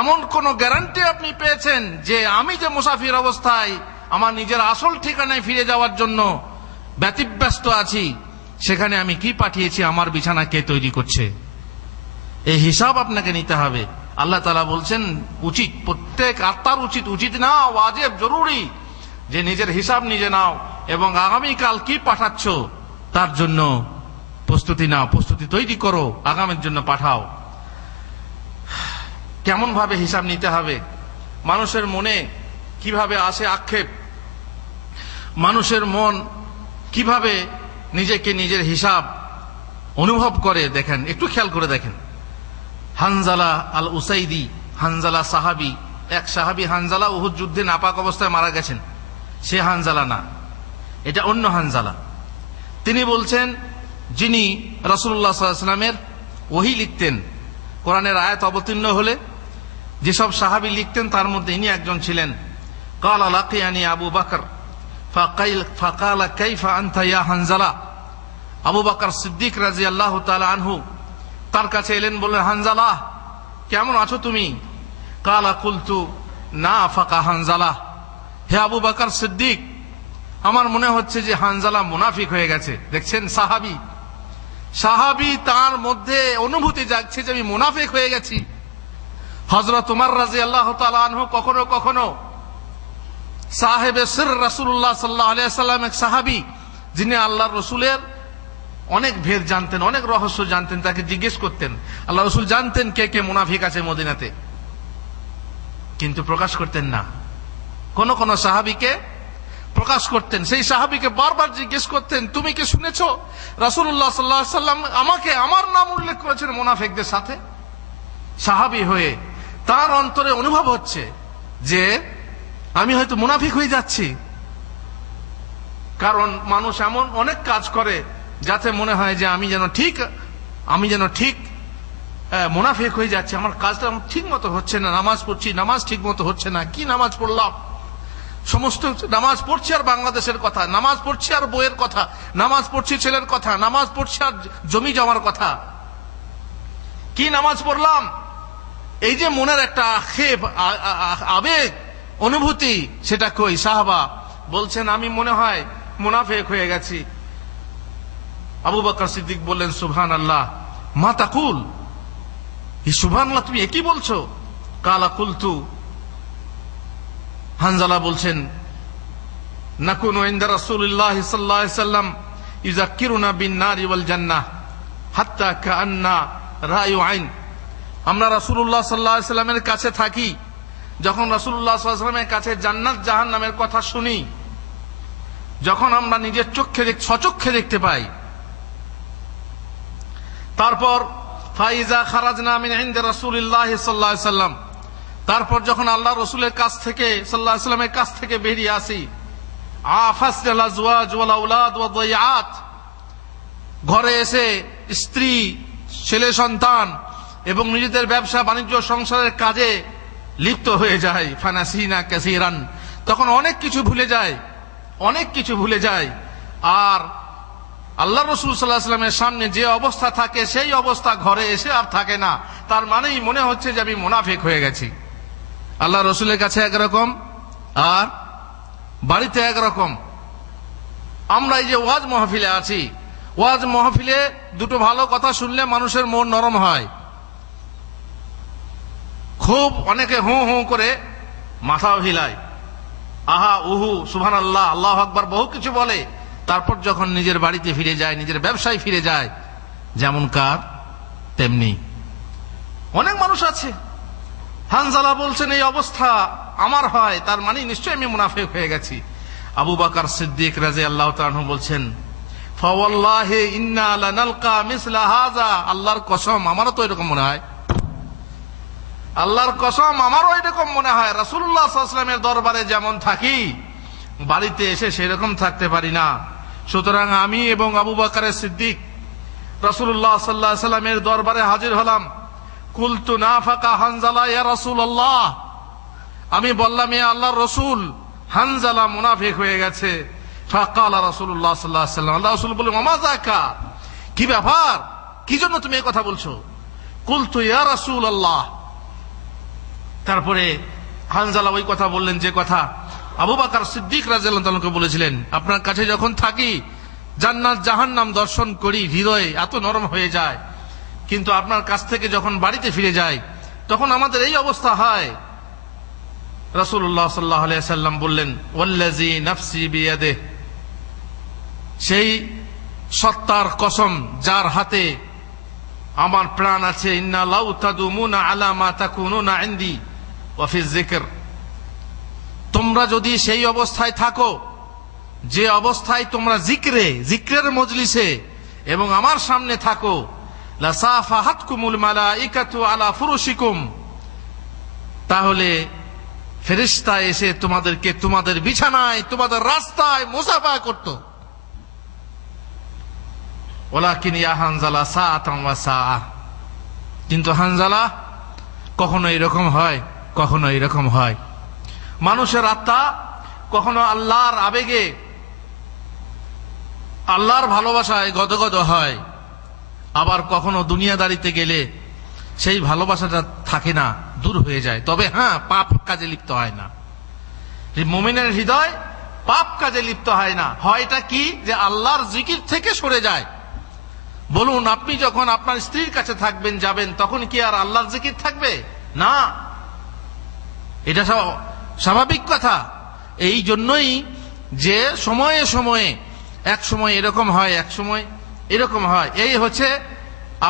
এমন কোন গ্যারান্টি আপনি পেয়েছেন যে আমি যে মুসাফির অবস্থায় আমার নিজের আসল ঠিকানায় ফিরে যাওয়ার জন্য ব্যতিব্যস্ত আছি, সেখানে আমি কি পাঠিয়েছি, আমার বিছানা কে তৈরি করছে? এই হিসাব আপনাকে নিতে হবে। আল্লাহ তাআলা বলছেন উচিত, প্রত্যেক আত্মার উচিত না, ওয়াজিব, জরুরি যে নিজের হিসাব নিজে নাও এবং আগামীকাল কি পাঠাচ্ছ তার জন্য প্রস্তুতি নাও, প্রস্তুতি তৈরি করো, আগামীর জন্য পাঠাও। কেমন ভাবে হিসাব নিতে হবে? মানুষের মনে কিভাবে আসে আক্ষেপ, মানুষের মন কিভাবে নিজেকে নিজের হিসাব অনুভব করে, দেখেন, একটু খেয়াল করে দেখেন। হানজালা আল উসাইদি, হানজালা সাহাবি, এক সাহাবি হানজালা উহুদ যুদ্ধে নাপাক অবস্থায় মারা গেছেন। সে হানজালা না, এটা অন্য হানজালা। তিনি বলছেন, যিনি রাসূলুল্লাহ সাল্লাল্লাহু আলাইহি ওয়াসাল্লামের ওহী লিখতেন, কোরআনের আয়াত অবতীর্ণ হলে যেসব সাহাবী লিখতেন তার মধ্যে ইনি একজন ছিলেন। ক্বালা লাকিয়ানি আবু বকর ফাকালা কাইফা আনতা ইয়া হানজালা। আবু বকর সিদ্দিক রাদিয়াল্লাহু তাআলা আনহু তার কাছে এলেন, বললেন, হানজালা কেমন আছো তুমি? ক্বালা কুলতু নাফাকা হানজালা। হে আবু বকর সিদ্দিক, আমার মনে হচ্ছে যে হানজালা মুনাফিক হয়ে গেছে। দেখছেন, সাহাবী তার মধ্যে অনুভূতি জাগছে যে আমি মুনাফিক হয়ে গেছি। হযরত ওমর রাদিয়াল্লাহু তাআলা আনহু কখনো কখনো সাহেবে সির রাসূলুল্লাহ সাল্লাল্লাহু আলাইহি ওয়াসাল্লাম, এক সাহাবী যিনি আল্লাহর রাসূলের অনেক ভেদ জানতেন, অনেক রহস্য জানতেন, তাকে জিজ্ঞেস করতেন। আল্লাহ রাসূল জানতেন কে কে মুনাফিক আছে মদিনাতে, কিন্তু প্রকাশ করতেন না। কোন কোন সাহাবীকে প্রকাশ করতেন। সেই সাহাবীকে বারবার জিজ্ঞেস করতেন, তুমি কি শুনেছো রাসূলুল্লাহ সাল্লাল্লাহু আলাইহি ওয়াসাল্লাম আমাকে, আমার নাম উল্লেখ করেছেন মুনাফিকদের সাথে? সাহাবী হয়ে তার অন্তরে অনুভব হচ্ছে যে আমি হয়তো মুনাফিক হয়ে যাচ্ছি। কারণ মানুষ এমন অনেক কাজ করে যাতে মনে হয় যে আমি যেন ঠিক মুনাফিক হয়ে যাচ্ছি, আমার কাজটা ঠিক মতো হচ্ছে না, নামাজ পড়ছি, নামাজ ঠিক মতো হচ্ছে না, কি নামাজ পড়লাম, সমস্ত নামাজ পড়ছি আর বাংলাদেশের কথা, নামাজ পড়ছি আর বইয়ের কথা, নামাজ পড়ছি ছেলের কথা, নামাজ পড়ছি আর জমি জমার কথা, কি নামাজ পড়লাম। এই যে মনের একটা আক্ষেপ, আবেগ, অনুভূতি, সেটা কই? সাহাবা বলছেন আমি মনে হয় মুনাফিক হয়ে গেছি। আবু বকর সিদ্দিক বললেন, সুবহানাল্লাহ, মা তাকুল, এই সুবহানাল্লাহ তুমি একই বলছো? কালা কুলতু, হানজালা বলছেন, নাকুনু ইনদা রাসূলিল্লাহ সাল্লাল্লাহু আলাইহি সাল্লাম ইউযাক্কিরুনা বিন নারি ওয়াল জান্নাহ হাত্তা কাআন্না রায়ু আইন। আমরা রাসূলুল্লাহ সাল্লাল্লাহু আলাইহি সাল্লামের কাছে থাকি, যখন রাসূলুল্লাহ সাল্লাল্লাহু আলাইহি সাল্লামের কাছে জান্নাত জাহান্নামের কথা শুনি, যখন আমরা নিজের চোখে সচক্ষে দেখতে পাই। তারপর ফাইজা খারাজনা মিন ইনদি রাসূলিল্লাহ সাল্লাল্লাহু আলাইহি সাল্লাম, তারপর যখন আল্লাহ রসুলের কাছ থেকে সাল্লাল্লাহু আলাইহি সাল্লামের কাছ থেকে বেরিয়ে আসি, আফাসনাল আজওয়াজ ওয়াল আওলাদ ওয়া দাইয়াত, ঘরে এসে স্ত্রী, ছেলে সন্তান এবং নিজেদের ব্যবসা বাণিজ্য সংসারের কাজে লিপ্ত হয়ে যায়। ফানাসিনা কাসীরান, তখন অনেক কিছু ভুলে যায়, অনেক কিছু ভুলে যায়। আর আল্লাহ রসুল সাল্লাল্লাহু আলাইহি সাল্লামের সামনে যে অবস্থা থাকে সেই অবস্থা ঘরে এসে আর থাকে না। তার মানেই মনে হচ্ছে যে আমি মুনাফিক হয়ে গেছি। আল্লাহ রসুলের কাছে একরকম আর বাড়িতে একরকম। আমরা এই যে ওয়াজ মাহফিলে আছি, ওয়াজ মাহফিলে দুটো ভালো কথা শুনলে মানুষের মন নরম হয়। খুব অনেকে হু হু করে মাথাও হিলায়, আহা উহু সুবহানাল্লাহ আল্লাহু আকবার বহু কিছু বলে। তারপর যখন নিজের বাড়িতে ফিরে যায়, নিজের ব্যবসায় ফিরে যায়, যেমন কার তেমনি। অনেক মানুষ আছে। হানজালা বলছেন এই অবস্থা আমার হয়, তার মানে নিশ্চয়ই আমি মুনাফিক হয়ে গেছি। আবু বকর সিদ্দিক রাদিয়াল্লাহু তাআলা আনহু বলছেন, ফাওয়াল্লাহি ইন্না লানালকা মিসলা হাযা, আল্লাহর কসম আমারও তো এরকম মনে হয়, আল্লাহর কসম আমারও এরকম মনে হয়। রাসূলুল্লাহ সাল্লাল্লাহু আলাইহি ওয়াসাল্লামের দরবারে যেমন থাকি, বাড়িতে এসে সেরকম থাকতে পারি না। সুতরাং আমি এবং আবু বকর সিদ্দিক রাসূলুল্লাহ সাল্লাল্লাহু আলাইহি ওয়াসাল্লামের দরবারে হাজির হলাম। কুলতু নাফাকা হানজালা ইয়া রাসূলুল্লাহ, আমি বললাম ইয়া আল্লাহর রাসূল, হানজালা মুনাফিক হয়ে গেছে। ফাকালা রাসূলুল্লাহ সাল্লাল্লাহু আলাইহি ওয়াসাল্লাম, আল্লাহ রাসূল বললেন, ওমা যাকা, কি ব্যাপার, কি জন্য তুমি এই কথা বলছো? কুলতু ইয়া রাসূলুল্লাহ। তারপরে হানজালা ওই কথা বললেন যে কথা আবু বকর সিদ্দিক রাদিয়াল্লাহু তাআলাকে বলেছিলেন, আপনার কাছে যখন থাকি জান্নাত জাহান্নাম দর্শন করি, হৃদয় এত নরম হয়ে যায়, কিন্তু আপনার কাছ থেকে যখন বাড়িতে ফিরে যাই তখন আমাদের এই অবস্থা হয়। রাসূলুল্লাহ সাল্লাল্লাহু আলাইহি ওয়াসাল্লাম বললেন, ওয়াল্লাযী নাফসি বিয়াদিহি, সেই সত্তার কসম যার হাতে আমার প্রাণ আছে, ইন্না লাউ তাদুমুনা আলা মা তাকুনুনা ইনদি ওয়া ফি যিকর, তোমরা যদি সেই অবস্থায় থাকো যে অবস্থায় তোমরা জিক্রের মজলিসে এবং আমার সামনে থাকো, লাসাফাহাতকুমুল মালাইকাতু আলা ফুরুশিকুম, তাহলে ফেরেশতা এসে তোমাদেরকে তোমাদের বিছানায়, তোমাদের রাস্তায় মুসাফা করত। ওয়ালাকিন ইয়া হানজালা সাআতান ওয়া সাআ, কিন্তু হানজালা কখনো এরকম হয়, কখনো এরকম হয়। মানুষের আত্মা কখনো আল্লাহর আবেগে, আল্লাহর ভালোবাসায় গদগদ হয়, আবার কখনো দুনিয়াদারিতে গেলে সেই ভালোবাসাটা থাকে না, দূর হয়ে যায়। তবে হ্যাঁ, পাপ কাজে লিপ্ত হয় না। মুমিনের হৃদয় পাপ কাজে লিপ্ত হয় না। হয় এটা কি, যে আল্লাহর জিকির থেকে সরে যায়। বলুন, আপনি যখন আপনার স্ত্রীর কাছে থাকবেন, যাবেন, তখন কি আর আল্লাহর জিকির থাকবে না? এটা স্বাভাবিক কথা। এই জন্যই যে সময়ে সময়ে, এক সময় এরকম হয়, এক সময় এরকম হয়। এই হচ্ছে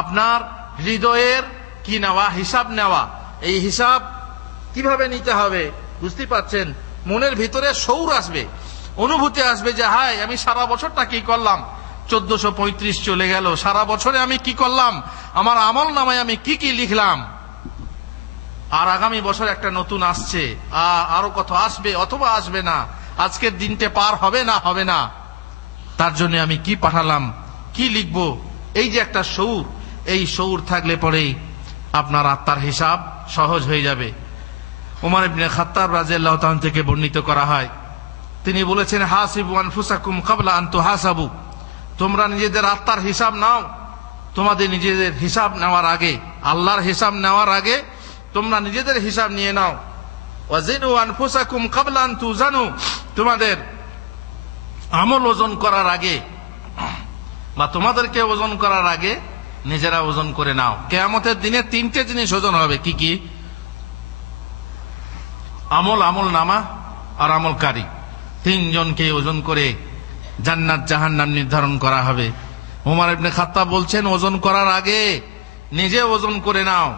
আপনার হৃদয়ের কি নেওয়া, হিসাব নেওয়া। এই হিসাব কিভাবে নিতে হবে বুঝতে পারছেন? মনের ভিতরে শৌর আসবে, অনুভূতি আসবে যে হায়, আমি সারা বছরটা কি করলাম, 1435 চলে গেল, সারা বছরে আমি কি করলাম, আমার আমল নামায় আমি কি কি লিখলাম, আর আগামী বছর একটা নতুন আসছে, আরো কত আসবে অথবা আসবে না, আজকের দিনটা পার হবে না হবে না, তার জন্য আমি কি পাঠালাম, কি লিখবো, এই যে একটা শৌর, এই শৌর থাকলে পরেই আপনার আত্মার হিসাব সহজ হয়ে যাবে। উমর ইবনে খাত্তাব রাদিয়াল্লাহু তাআলা থেকে বর্ণিত করা হয়, তিনি বলেছেন, হাসিবু আনফুসাকুম ক্বাবলা আন তুহাসাবু, তোমরা নিজেদের আত্মার হিসাব নাও, তোমাদের নিজেদের হিসাব নেওয়ার আগে, আল্লাহর হিসাব নেওয়ার আগে তোমরা নিজেদের হিসাব নিয়ে নাও। ওয়াজিনু আনফুসাকুম ক্বাবলা আন তুজানু, তোমাদের আমল ওজন করার আগে বা তোমাদেরকে ওজন করার আগে নিজেরা ওজন করে নাও। কিয়ামতের দিনে তিনটে জিনিস ওজন হবে। কি কি? আমল নামা আর আমলকারী, তিনজনকে ওজন করে জান্নাত জাহান্নাম নির্ধারণ করা হবে। ওমর ইবনে খাত্তাব বলছেন, ওজন করার আগে নিজে ওজন করে নাও।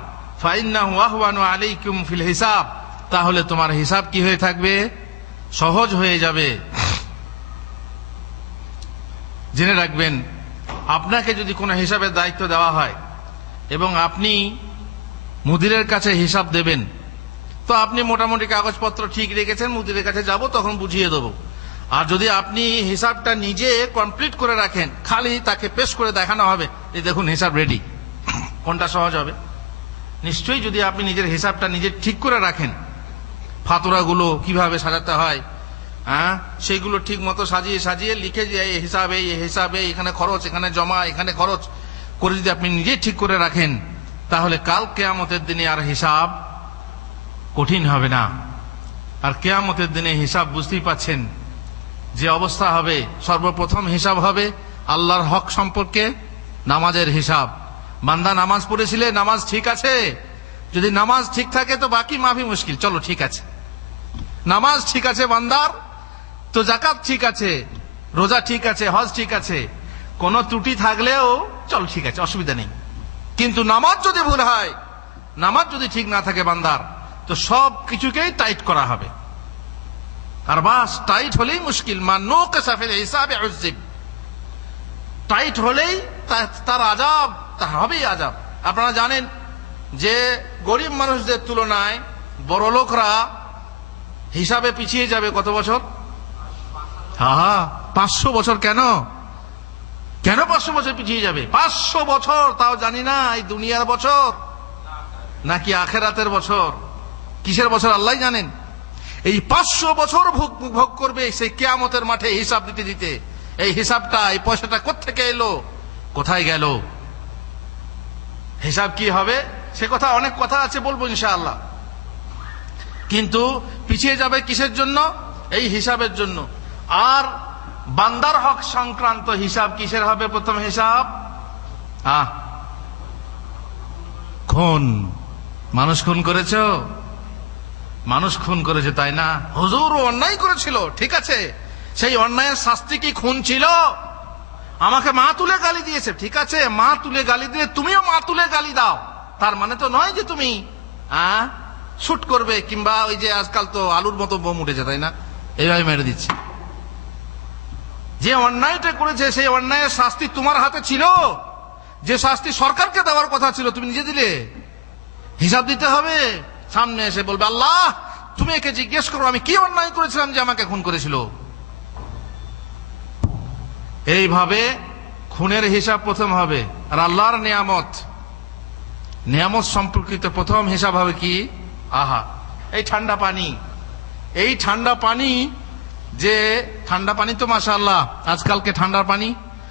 ফাইন্নাহু আহওয়ানু আলাইকুম ফিল হিসাব, তাহলে তোমার হিসাব কি হয়ে থাকবে? সহজ হয়ে যাবে। জেনে রাখবেন, আপনাকে যদি কোনো হিসাবের দায়িত্ব দেওয়া হয় এবং আপনি মুদিরের কাছে হিসাব দেবেন, তো আপনি মোটামুটি কাগজপত্র ঠিক রেখেছেন, মুদিরের কাছে যাব তখন বুঝিয়ে দেবো। আর যদি আপনি হিসাবটা নিজে কমপ্লিট করে রাখেন, খালি তাকে পেশ করে দেখানো হবে, এই দেখুন হিসাব রেডি, কোনটা সহজ হবে? নিশ্চয়ই যদি আপনি নিজের হিসাবটা নিজে ঠিক করে রাখেন, ফাতুরাগুলো কিভাবে সাজাতে হয়, সেইগুলো ঠিক মতো সাজিয়ে লিখে যে এই হিসাবে এখানে খরচ, এখানে জমা, এখানে খরচ করে যদি আপনি নিজে ঠিক করে রাখেন, তাহলে কাল কিয়ামতের দিনে আর হিসাব কঠিন হবে না। আর কিয়ামতের দিনে হিসাব বুঝতেই পাচ্ছেন যে অবস্থা হবে। সর্বপ্রথম হিসাব হবে আল্লাহর হক সম্পর্কে, নামাজের হিসাব। বান্দা নামাজ পড়েছিলে, নামাজ ঠিক আছে? যদি নামাজ ঠিক থাকে তো বাকি মাফি মুশকিল, চলো ঠিক আছে। নামাজ ঠিক আছে বান্দার, তো জাকাত ঠিক আছে, রোজা ঠিক আছে, হজ ঠিক আছে, কোন ত্রুটি থাকলেও চল ঠিক আছে, অসুবিধা নেই। কিন্তু নামাজ যদি ভুল হয়, নামাজ যদি ঠিক না থাকে বান্দার, তো সব কিছুকেই টাইট করা হবে। আর বাস টাইট হলেই মুশকিল। টাইট হলেই তার আযাব, তার হবেই আযাব। আপনারা জানেন যে গরিব মানুষদের তুলনায় বড় লোকরা হিসাবে পিছিয়ে যাবে কত বছর? 500 বছর। কেন 500 বছর পিছিয়ে যাবে? 500 বছর, তাও জানি না এই দুনিয়ার বছর নাকি আখেরাতের বছর, কিসের বছর আল্লাহ জানেন। এই 500 বছর ভোগ করবে সেই কিয়ামতের মাঠে হিসাব দিতে দিতে। এই হিসাবটা, এই পয়সাটা কোত্থেকে এলো, কোথায় গেল, হিসাব কি হবে সে কথা অনেক কথা আছে, বলবো ইনশাআল্লাহ। কিন্তু পিছিয়ে যাবে কিসের জন্য? এই হিসাবের জন্য। আর বান্দার হক সংক্রান্ত হিসাব কিসের হবে? প্রথম হিসাব খুন। মানুষ খুন করেছ? মানুষ খুন করেছে, তাই না? হুজুর অন্যায় করেছিল, ঠিক আছে, সেই অন্যায়ের শাস্তি কি খুন ছিল? আমাকে মা তুলে গালি দিয়েছে, ঠিক আছে, মা তুলে গালি দিলে তুমিও মা তুলে গালি দাও, তার মানে তো নয় যে তুমি শুট করবে, কিংবা ওই যে আজকাল তো আলুর মতো বোম উঠেছে, তাই না, এইভাবে মেরে দিচ্ছে। যে অন্যায়টা করেছে সেই অন্যায়ের শাস্তি তোমার হাতে ছিল। যে শাস্তি সরকারকে দেওয়ার কথা ছিল তুমি নিজে দিলে। হিসাব দিতে হবে। সামনে এসে বলবে, আল্লাহ তুমি একে জিজ্ঞেস করো আমি কি অন্যায় করেছিলাম যে আমাকে খুন করেছিল। এইভাবে খুনের হিসাব প্রথম হবে। আর আল্লাহর নিয়ামত সম্পর্কিত প্রথম হিসাব হবে কি? এই ঠান্ডা পানি। এই ঠান্ডা পানি, যে ঠান্ডা পানি তো মাশাআল্লাহ আজকালকে ঠান্ডার পানি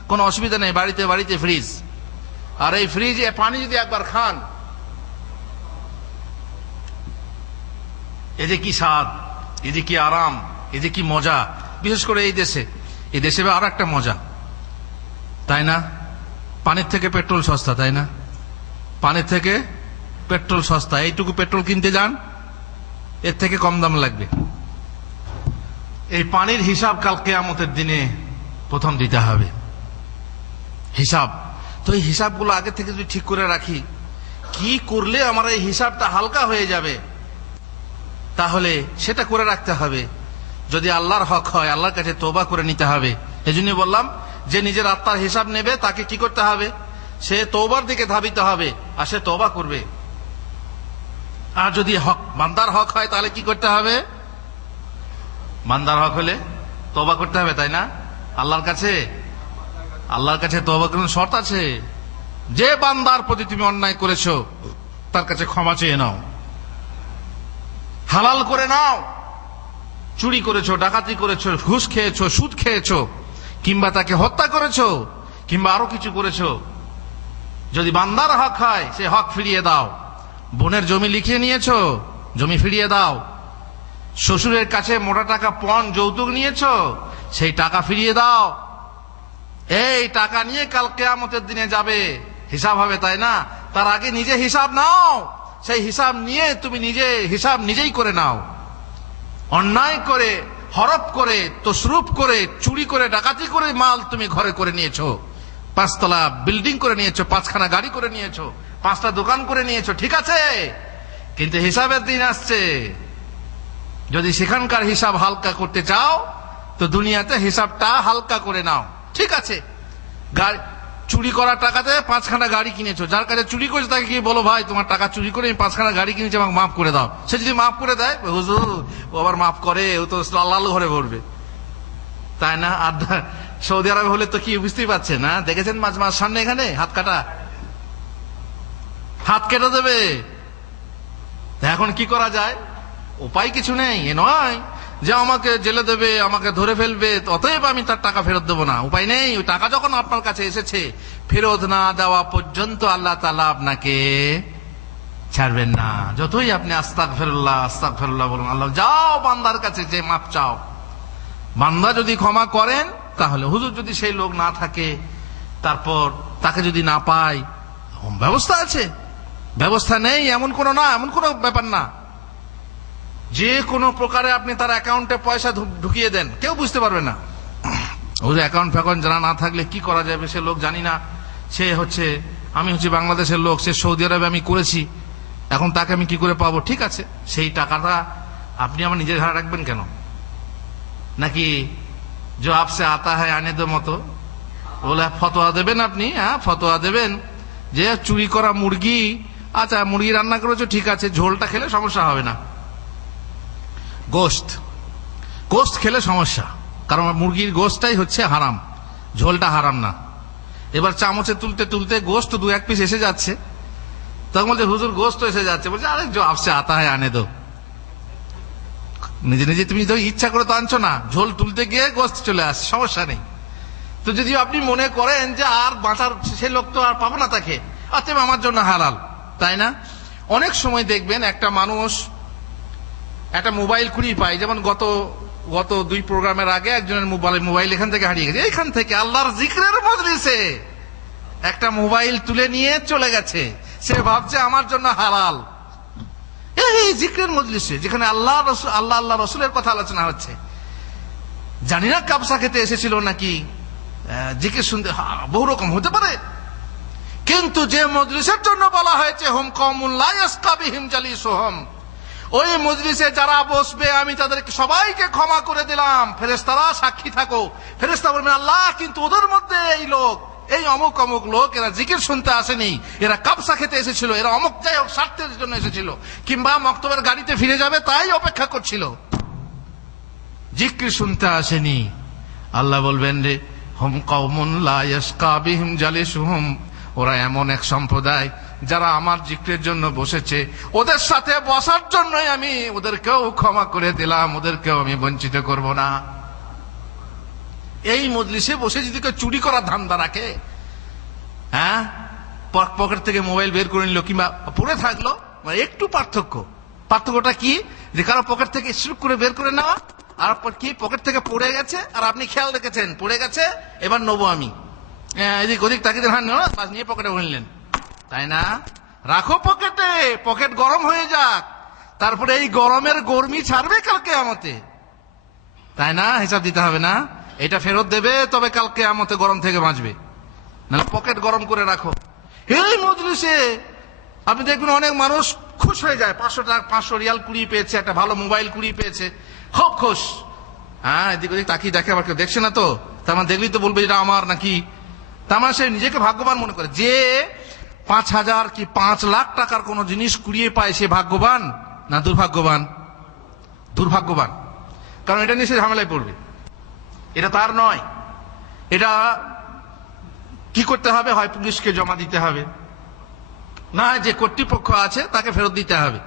কোনো অসুবিধা নেই, বাড়িতে বাড়িতে ফ্রিজ। আর এই ফ্রিজে পানি যদি একবার খান, এই যে কি স্বাদ, এই যে কি আরাম, এই যে কি মজা। বিশেষ করে এই দেশে আর একটা মজা, তাই না? পানির থেকে পেট্রোল সস্তা, তাই না? পানির থেকে পেট্রোল সস্তা। এইটুকু পেট্রোল কিনতে যান, এর থেকে কম দাম লাগবে। এই পানির হিসাব কাল কিয়ামতের দিনে প্রথম দিতে হবে হিসাব। তো এই হিসাবগুলো আগে থেকে যদি ঠিক করে রাখি, কি করলে আমার এই হিসাবটা হালকা হয়ে যাবে, তাহলে সেটা করে রাখতে হবে। যদি আল্লাহর হক হয়, আল্লাহর কাছে তওবা করে নিতে হবে। এজন্য বললাম যে নিজের আত্মার হিসাব নেবে তাকে কি করতে হবে? সে তওবার দিকে ধাবিত হবে, আর সে তওবা করবে। আর যদি বান্দার হক হয় তাহলে কি করতে হবে? বান্দার হক হলে তওবা করতে হবে, তাই না? আল্লাহর কাছে তওবা করার শর্ত আছে। যে বান্দার প্রতি তুমি অন্যায় করেছো তার কাছে ক্ষমা চেয়ে নাও, হালাল করে নাও। চুরি করেছো, ডাকাতি করেছো, ঘুষ খেয়েছো, সুদ খেয়েছো, কিংবা তাকে হত্যা করেছো, কিংবা আরো কিছু করেছো, যদি বান্দার হক হয় সে হক ফিরিয়ে দাও। বোনের জমি লিখিয়ে নিয়েছো, জমি ফিরিয়ে দাও। শ্বশুরের কাছে মোটা টাকা পণ যৌতুক নিয়েছো, সেই টাকা ফিরিয়ে দাও। এই টাকা নিয়ে কাল কিয়ামতের দিনে যাবে, হিসাব হবে, তাই না? তার আগে নিজে হিসাব নাও, সেই হিসাব নিয়ে তুমি নিজে হিসাব নিজেই করে নাও। অন্যায় করে, হরপ করে, তসরুপ করে, চুরি করে, ডাকাতি করে মাল তুমি ঘরে করে নিয়েছো, 5 তলা বিল্ডিং করে নিয়েছো, 5খানা গাড়ি করে নিয়েছো, 5টা দোকান করে নিয়েছো, ঠিক আছে, কিন্তু হিসাবের দিন আসছে। যদি সেখানকার হিসাব হালকা করতে চাও তো দুনিয়াতে হিসাবটা হালকা করে নাও, ঠিক আছে। চুরি করা টাকাতে 5খানা গাড়ি কিনেছো, যার কাছে চুরি করেছে তাকে গিয়ে বলো, ভাই তোমার টাকা চুরি করে আমি 5খানা গাড়ি কিনেছি, আমাকে মাফ করে দাও। সে যদি মাফ করে দেয়, হুজুর ও আবার মাফ করে, ও তো লাল ঘরে ভরবে, তাই না? আর সৌদি আরবে হলে তো কি বুঝতেই পারছে না, দেখেছেন মাঝ সামনে এখানে হাত কাটা, হাত কেটে দেবে। এখন কি করা যায়? উপায় কিছু নেই, এ নয় যে আমাকে জেলে দেবে, আমাকে ধরে ফেলবে, অতএব আমি তার টাকা ফেরত দেবো না। উপায় নেই, ওই টাকা যখন আপনার কাছে এসেছে, ফেরত না দেওয়া পর্যন্ত আল্লাহ তাআলা আপনাকে ছাড়বেন না। যতই আপনি আস্তাগফিরুল্লাহ আস্তাগফিরুল্লাহ বলুন, আল্লাহ যাও বান্দার কাছে যে মাপ চাও, বান্দা যদি ক্ষমা করেন তাহলে, হুজুর যদি সেই লোক না থাকে, তারপর তাকে যদি না পাই, ব্যবস্থা আছে। ব্যবস্থা নেই এমন কোনো না, এমন কোনো ব্যাপার না। যে কোনো প্রকারে আপনি তার অ্যাকাউন্টে পয়সা ঢুকিয়ে দেন, কেউ বুঝতে পারবে না। ওই অ্যাকাউন্ট ফ্যাকাউন্ট জানা না থাকলে কি করা যাবে, সে লোক জানি না, সে হচ্ছে, আমি হচ্ছে বাংলাদেশের লোক, সে সৌদি আরবে আমি করেছি, এখন তাকে আমি কি করে পাবো? ঠিক আছে, সেই টাকাটা আপনি আমার নিজের ঘরে রাখবেন কেন? নাকি যে আপসে আতা হয় আনে দো মতো বলে ফতোয়া দেবেন আপনি? হ্যাঁ, ফতোয়া দেবেন যে চুরি করা মুরগি, আচ্ছা মুরগি রান্না করেছো, ঠিক আছে, ঝোলটা খেলে সমস্যা হবে না, গোস্ত খেলে সমস্যা, কারণ মুরগির গোস্তটাই হচ্ছে হারাম, ঝোলটা হারাম না। এবার চামচে তুলতে তুলতে গোস্ত 2-1 পিস এসে যাচ্ছে, তখন বলছে হুজুর গোস্ত এসে যাচ্ছে, বলছে আরে जो आपसे आता है आने दो। নিজে নিজে তুমি তো ইচ্ছা করে তো আনছো না, ঝোল তুলতে গিয়ে গোস্ত চলে আসছে, সমস্যা নেই। তো যদি আপনি মনে করেন যে আর বাঁচার, সে লোক তো আর পাবো না তাকে, অতএব আমার জন্য হালাল, তাই না? অনেক সময় দেখবেন একটা মানুষ একটা মোবাইল কুড়িয়ে পায়, যেমন গত 2 প্রোগ্রামের আগে একজনের মোবাইল এখান থেকে হারিয়ে গেছে, এখান থেকে আল্লাহর জিকরের মজলিসে একটা মোবাইল তুলে নিয়ে চলে গেছে, সে ভাবছে আমার জন্য হালাল। এই জিকরের মজলিসে যেখানে আল্লাহ রসুলের কথা আলোচনা হচ্ছে, জানি না কাবসা খেতে এসেছিল নাকি জিকির শুনতে, বহু রকম হতে পারে, কিন্তু যে মজলিসের জন্য বলা হয়েছে হুম কওমুন লা ইয়াসকা বিহিম জালিসুহুম, ওই মজলিসে যারা বসবে আমি তাদেরকে সবাইকে ক্ষমা করে দিলাম, ফেরেশতারা সাক্ষী থাকো। ফেরেশতা বলবেন আল্লাহ কিন্তু ওদের মধ্যে এই লোক, এই অমুক অমুক লোক, এরা জিকির শুনতে আসেনি, এরা কাবসা খেতে এসেছিল, এরা অমুক যাই হোক স্বার্থের জন্য এসেছিল, কিংবা মক্তবের গাড়িতে ফিরে যাবে তাই অপেক্ষা করছিল, জিকির শুনতে আসেনি। আল্লাহ বলবেন রে হুম কওমুন লা ইয়াসকা বিহিম জালিসুহুম, ওরা এমন এক সম্প্রদায় যারা আমার জিক্রের জন্য বসেছে, ওদের সাথে বসার জন্যই আমি ওদেরকেও ক্ষমা করে দিলাম, ওদেরকেও আমি বঞ্চিত করব না। এই মজলিসে বসে যদি কেউ চুরি করার ধান্দা রাখে, হ্যাঁ, পকেট থেকে মোবাইল বের করে নিল কিংবা পড়ে থাকলো, একটু পার্থক্যটা কি, যে কারো পকেট থেকে শুরু করে বের করে নেওয়া, আর কি পকেট থেকে পড়ে গেছে আর আপনি খেয়াল রেখেছেন পড়ে গেছে, এবার নেবো আমি, এদিক ওদিক তাকিয়ে নিয়ে পকেটে ভরলেন, তাই না? রাখো পকেটে, পকেট গরম হয়ে যাক, তারপরে এই গরমের গরমি ছাড়বে কাল কিয়ামতে, তাই না? হিসাব দিতে হবে না, এটা ফেরত দেবে, তবে কাল কিয়ামতে গরম থেকে বাঁচবে, নাহলে পকেট গরম করে রাখো। এই মজলিসে আপনি দেখবেন অনেক মানুষ খুশ হয়ে যায়, 500 রিয়াল কুড়িয়ে পেয়েছে, একটা ভালো মোবাইল কুড়িয়ে পেয়েছে, খুব খুশ, হ্যাঁ, এদিক ওদিক তাকিয়ে দেখে, আবার কেউ দেখছে না তো, তার মানে দেখলেই তো বলবে এটা আমার নাকি, তার মানে সে নিজেকে ভাগ্যবান মনে করে। যে 5,000 কি 5 লাখ টাকার কোন জিনিস কুড়িয়ে পায়, সে ভাগ্যবান না দুর্ভাগ্যবান? দুর্ভাগ্যবান, কারণ এটা নিয়ে সে ঝামেলায় পড়বে, এটা তার নয়। এটা কি করতে হবে, হয় পুলিশকে জমা দিতে হবে, না যে কর্তৃপক্ষ আছে তাকে ফেরত দিতে হবে।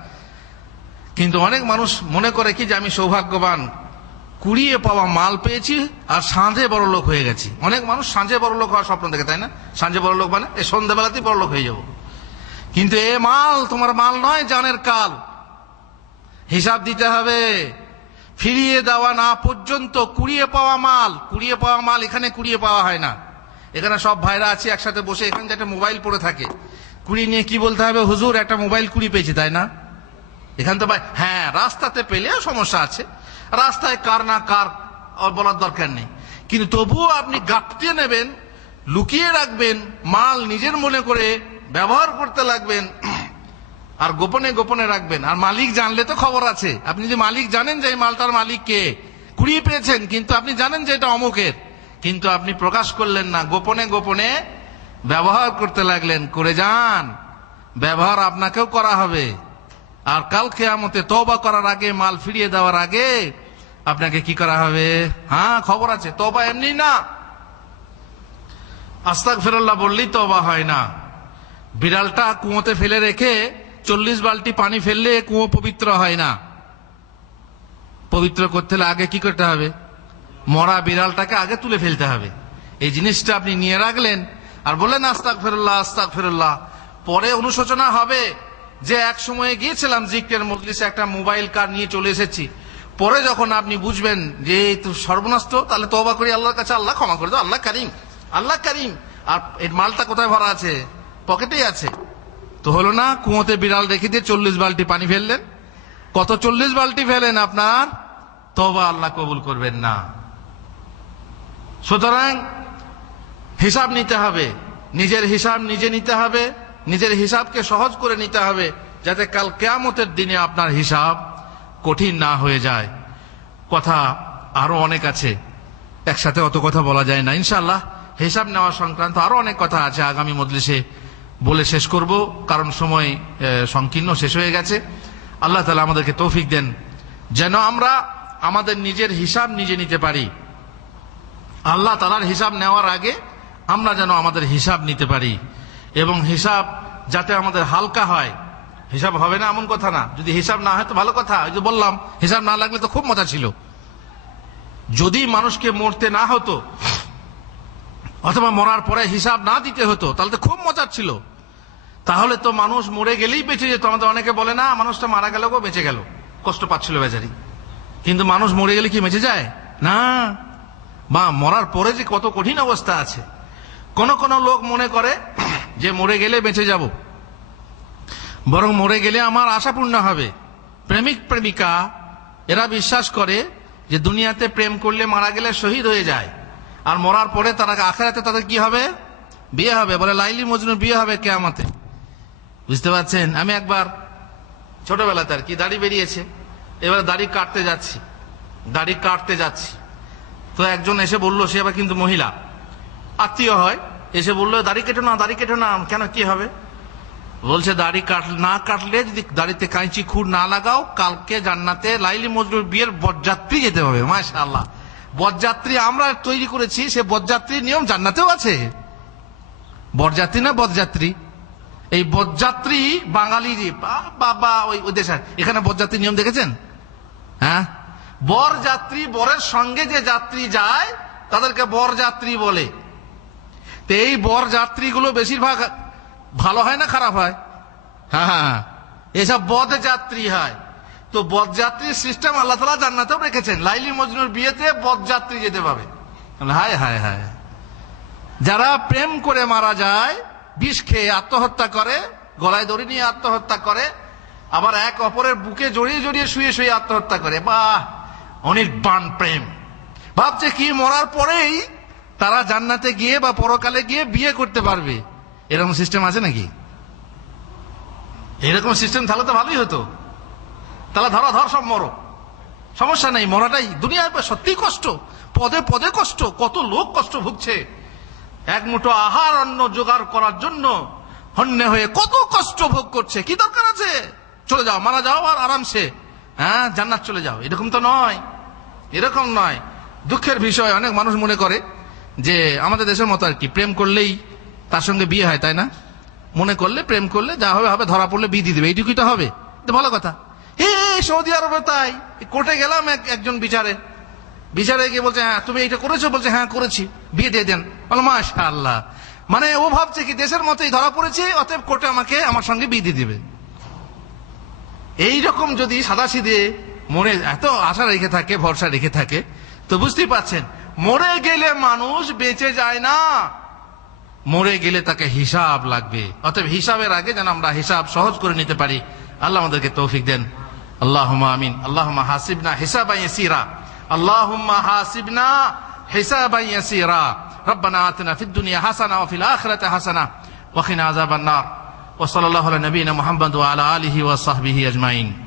কিন্তু অনেক মানুষ মনে করে কি যে আমি সৌভাগ্যবান, কুড়িয়ে পাওয়া মাল পেয়েছি আর সাঁঝে বড় লোক হয়ে গেছি। অনেক মানুষ সাঁঝে বড় লোক হওয়ার স্বপ্ন দেখে, তাই না? সাঁঝে বড় লোক মানে এই সন্ধ্যাবেলাতেই বড় লোক হয়ে যাব, কিন্তু এ মাল তোমার মাল নয়, জানের কাল, হিসাব দিতে হবে। ফিরিয়ে দেওয়া না পর্যন্ত কুড়িয়ে পাওয়া মাল এখানে কুড়িয়ে পাওয়া হয় না, এখানে সব ভাইরা আছে একসাথে বসে, এখানে যে একটা মোবাইল পড়ে থাকে, কুড়ি নিয়ে কি বলতে হবে, হুজুর একটা মোবাইল কুড়ি পেয়েছি, তাই না? এখান তো ভাই, হ্যাঁ রাস্তাতে পেলেও সমস্যা আছে, রাস্তায় কার না কার বলার দরকার নেই, কিন্তু তবুও আপনি গাপটিয়ে নেবেন, লুকিয়ে রাখবেন, মাল নিজের মনে করে ব্যবহার করতে লাগবেন, আর গোপনে গোপনে রাখবেন। আর মালিক জানলে তো খবর আছে। আপনি যদি মালিক জানেন যে এই মালটার মালিক কে, কুড়িয়ে পেয়েছেন, কিন্তু আপনি জানেন যে এটা অমুকের, কিন্তু আপনি প্রকাশ করলেন না, গোপনে গোপনে ব্যবহার করতে লাগলেন। করে যান, ব্যবহার আপনাকেও করা হবে। আর কাল কিয়ামতে তওবা করার আগে, মাল ফিরিয়ে দেওয়ার আগে আপনাকে কি করা হবে? হ্যাঁ খবর আছে। তওবা এমনি না, আস্তাগফিরুল্লাহ বললেই তওবা হয় না। বিড়ালটা কুয়োতে ফেলে রেখে 40 বালতি পানি ফেললে কুয়ো পবিত্র হয় না। পবিত্র করতে হলে আগে কি করতে হবে? মরা বিড়ালটাকে আগে তুলে ফেলতে হবে। এই জিনিসটা আপনি নিয়ে রাখলেন আর বললেন আস্তাগফিরুল্লাহ আস্তাগফিরুল্লাহ। পরে অনুশোচনা হবে যে এক সময়ে গিয়েছিলাম জিক্রের মজলিসে, একটা মোবাইল কার নিয়ে চলে এসেছি। পরে যখন আপনি বুঝবেন যে এই তো সর্বনাশ, তাহলে তওবা করি আল্লাহর কাছে, আল্লাহ ক্ষমা করে দাও, আল্লাহ কারীম, আল্লাহ কারীম। আর এর মালটা কোথায় ভরা আছে? পকেটেই আছে। তো হলো না, কুয়োতে বিড়াল রেখে দিয়ে 40 বালতি পানি ফেললেন। কত 40 বালতি ফেলেন, আপনার তওবা আল্লাহ কবুল করবেন না। সুতরাং হিসাব নিতে হবে, নিজের হিসাব নিজে নিতে হবে, নিজের হিসাবকে সহজ করে নিতে হবে, যাতে কাল কিয়ামতের দিনে আপনার হিসাব কঠিন না হয়ে যায়। কথা আরো অনেক আছে, একসাথে অত কথা বলা যায় না। ইনশাআল্লাহ হিসাব নেওয়া সংক্রান্ত আরো অনেক কথা আছে, আগামী মজলিসে বলে শেষ করব, কারণ সময় সংকীর্ণ, শেষ হয়ে গেছে। আল্লাহ তাআলা আমাদেরকে তৌফিক দেন যেন আমরা আমাদের নিজের হিসাব নিজে নিতে পারি। আল্লাহ তাআলার হিসাব নেওয়ার আগে আমরা যেন আমাদের হিসাব নিতে পারি, এবং হিসাব যাতে আমাদের হালকা হয়। হিসাব হবে না এমন কথা না, যদি হিসাব না হয় তো ভালো কথা। ওই যে বললাম, হিসাব না লাগলে তো খুব মজা ছিল। যদি মানুষকে মরতে না হতো অথবা মরার পরে হিসাব না দিতে হতো, তাহলে তো খুব মজার ছিল। তাহলে তো মানুষ মরে গেলেই বেঁচে যেত। আমাদের অনেকে বলে না, মানুষটা মারা গেল গো, বেঁচে গেল, কষ্ট পাচ্ছিল বেচারি। কিন্তু মানুষ মরে গেলে কি বেঁচে যায়? না, বা মরার পরে যে কত কঠিন অবস্থা আছে। কোন কোন লোক মনে করে যে মরে গেলে বেঁচে যাব, বরং মরে গেলে আমার আশা পূর্ণ হবে। প্রেমিক প্রেমিকা এরা বিশ্বাস করে যে দুনিয়াতে প্রেম করলে মারা গেলে শহীদ হয়ে যায়, আর মরার পরে তারা আখিরাতে তাদের কি হবে? বিয়ে হবে। বলে লাইলি মজনুর বিয়ে হবে কিয়ামতে। বুঝতে পারছেন? আমি একবার ছোটবেলাতে আর কি দাড়ি বেরিয়েছে, এবার দাড়ি কাটতে যাচ্ছি, তো একজন এসে বললো, সে আবার কিন্তু মহিলা, আত্মীয় হয়, এসে বললো দাড়ি কেটো না, দাড়ি কেটো না। কেন, কি হবে? বলছে দাড়ি না কাটলে, যদি দাড়িতে কাঁচি খুর না লাগাও, কালকে জান্নাতে লাইলি মজনুর বিয়ের বরযাত্রী যেতে হবে। মাশাআল্লাহ, বরযাত্রী আমরা তৈরি করেছি, সে বরযাত্রীর নিয়ম জান্নাতেও আছে। বরযাত্রী না বরযাত্রী? এই বরযাত্রী বাঙালি বাবা ওই দেশে, এখানে বরযাত্রী নিয়ম দেখেছেন? হ্যাঁ, বরযাত্রী, বরের সঙ্গে যে যাত্রী যায় তাদেরকে বরযাত্রী বলে। তো এই বরযাত্রীগুলো বেশিরভাগ ভালো হয় না খারাপ হয়? হ্যাঁ, এসব বদযাত্রী হয়। তো বদযাত্রীর সিস্টেম আল্লাহ তাআলা জান্নাতেও রেখেছেন। লাইলি মজনুর বিয়েতে বদযাত্রী যেতে পাবে। হায় হায় হায়, যারা প্রেম করে মারা যায়, বিষ খেয়ে আত্মহত্যা করে, গলায় দড়ি নিয়ে আত্মহত্যা করে, আবার এক অপরের বুকে জড়িয়ে জড়িয়ে শুয়ে শুয়ে আত্মহত্যা করে। বাহ, অনির্বাণ প্রেম। ভাবছে কি মরার পরেই তারা জান্নাতে গিয়ে বা পরকালে গিয়ে বিয়ে করতে পারবে। এরকম সিস্টেম আছে নাকি? এরকম সিস্টেম থাকলে তো ভালোই হতো। তাহলে ধর সব মরো, সমস্যা নেই। মরাটাই দুনিয়ায় সত্যি কষ্ট, পদে পদে কষ্ট। কত লোক কষ্ট ভুগছে, এক মুঠো আহার অন্ন জোগাড় করার জন্য হন্যে হয়ে কত কষ্ট ভোগ করছে। কি দরকার আছে? চলে যাও, মারা যাও আর আরামসে জান্নাত চলে যাও। এরকম তো নয়, এরকম নয়। দুঃখের বিষয়, অনেক মানুষ মনে করে যে আমাদের দেশের মতো আর কি, প্রেম করলেই তার সঙ্গে বিয়ে হয়, তাই না? মনে করলে, প্রেম করলে যা হবে হবে, ধরা পড়লে বিয়ে দিয়ে দেবে, এইটুকুই তো হবে। ভালো কথা। সৌদি আরবে তাই। কোর্টে গেলাম, একজন বিচারে গিয়ে বলছে, হ্যাঁ তুমি এইটা করেছো? বলছে হ্যাঁ করেছি, বিয়ে দিয়ে দেন। বলো মাশাআল্লাহ। মানে ও ভাবছে কি দেশের মতোই ধরা পড়েছে, অতএব কোর্টে আমার সঙ্গে বিয়ে দিয়ে দিবে। এইরকম যদি সাদাসিধে মনে এত আশা রেখে থাকে, ভরসা রেখে থাকে, তো বুঝতেই পারছেন মরে গেলে মানুষ বেঁচে যায় না। মরে গেলে তাকে হিসাব লাগবে। অতএব হিসাবের আগে যেন আমরা হিসাব সহজ করে নিতে পারি, আল্লাহ আমাদেরকে তৌফিক দেন। আল্লাহুম্মা আমিন। আল্লাহুম্মা হাসিবনা হিসাবান ইয়াসীরা, আল্লাহুম্মা হাসিবনা হিসাবান ইয়াসীরা। রব্বানা আতিনা ফিদ দুনিয়া হাসানা ওয়া ফিল আখিরাতি হাসানা ওয়া কিনা আযাবান নার। ওয়া সাল্লাল্লাহু আলা নবিয়িনা মুহাম্মদ ওয়া আলা আলিহি ওয়া সাহবিহি আজমাইন।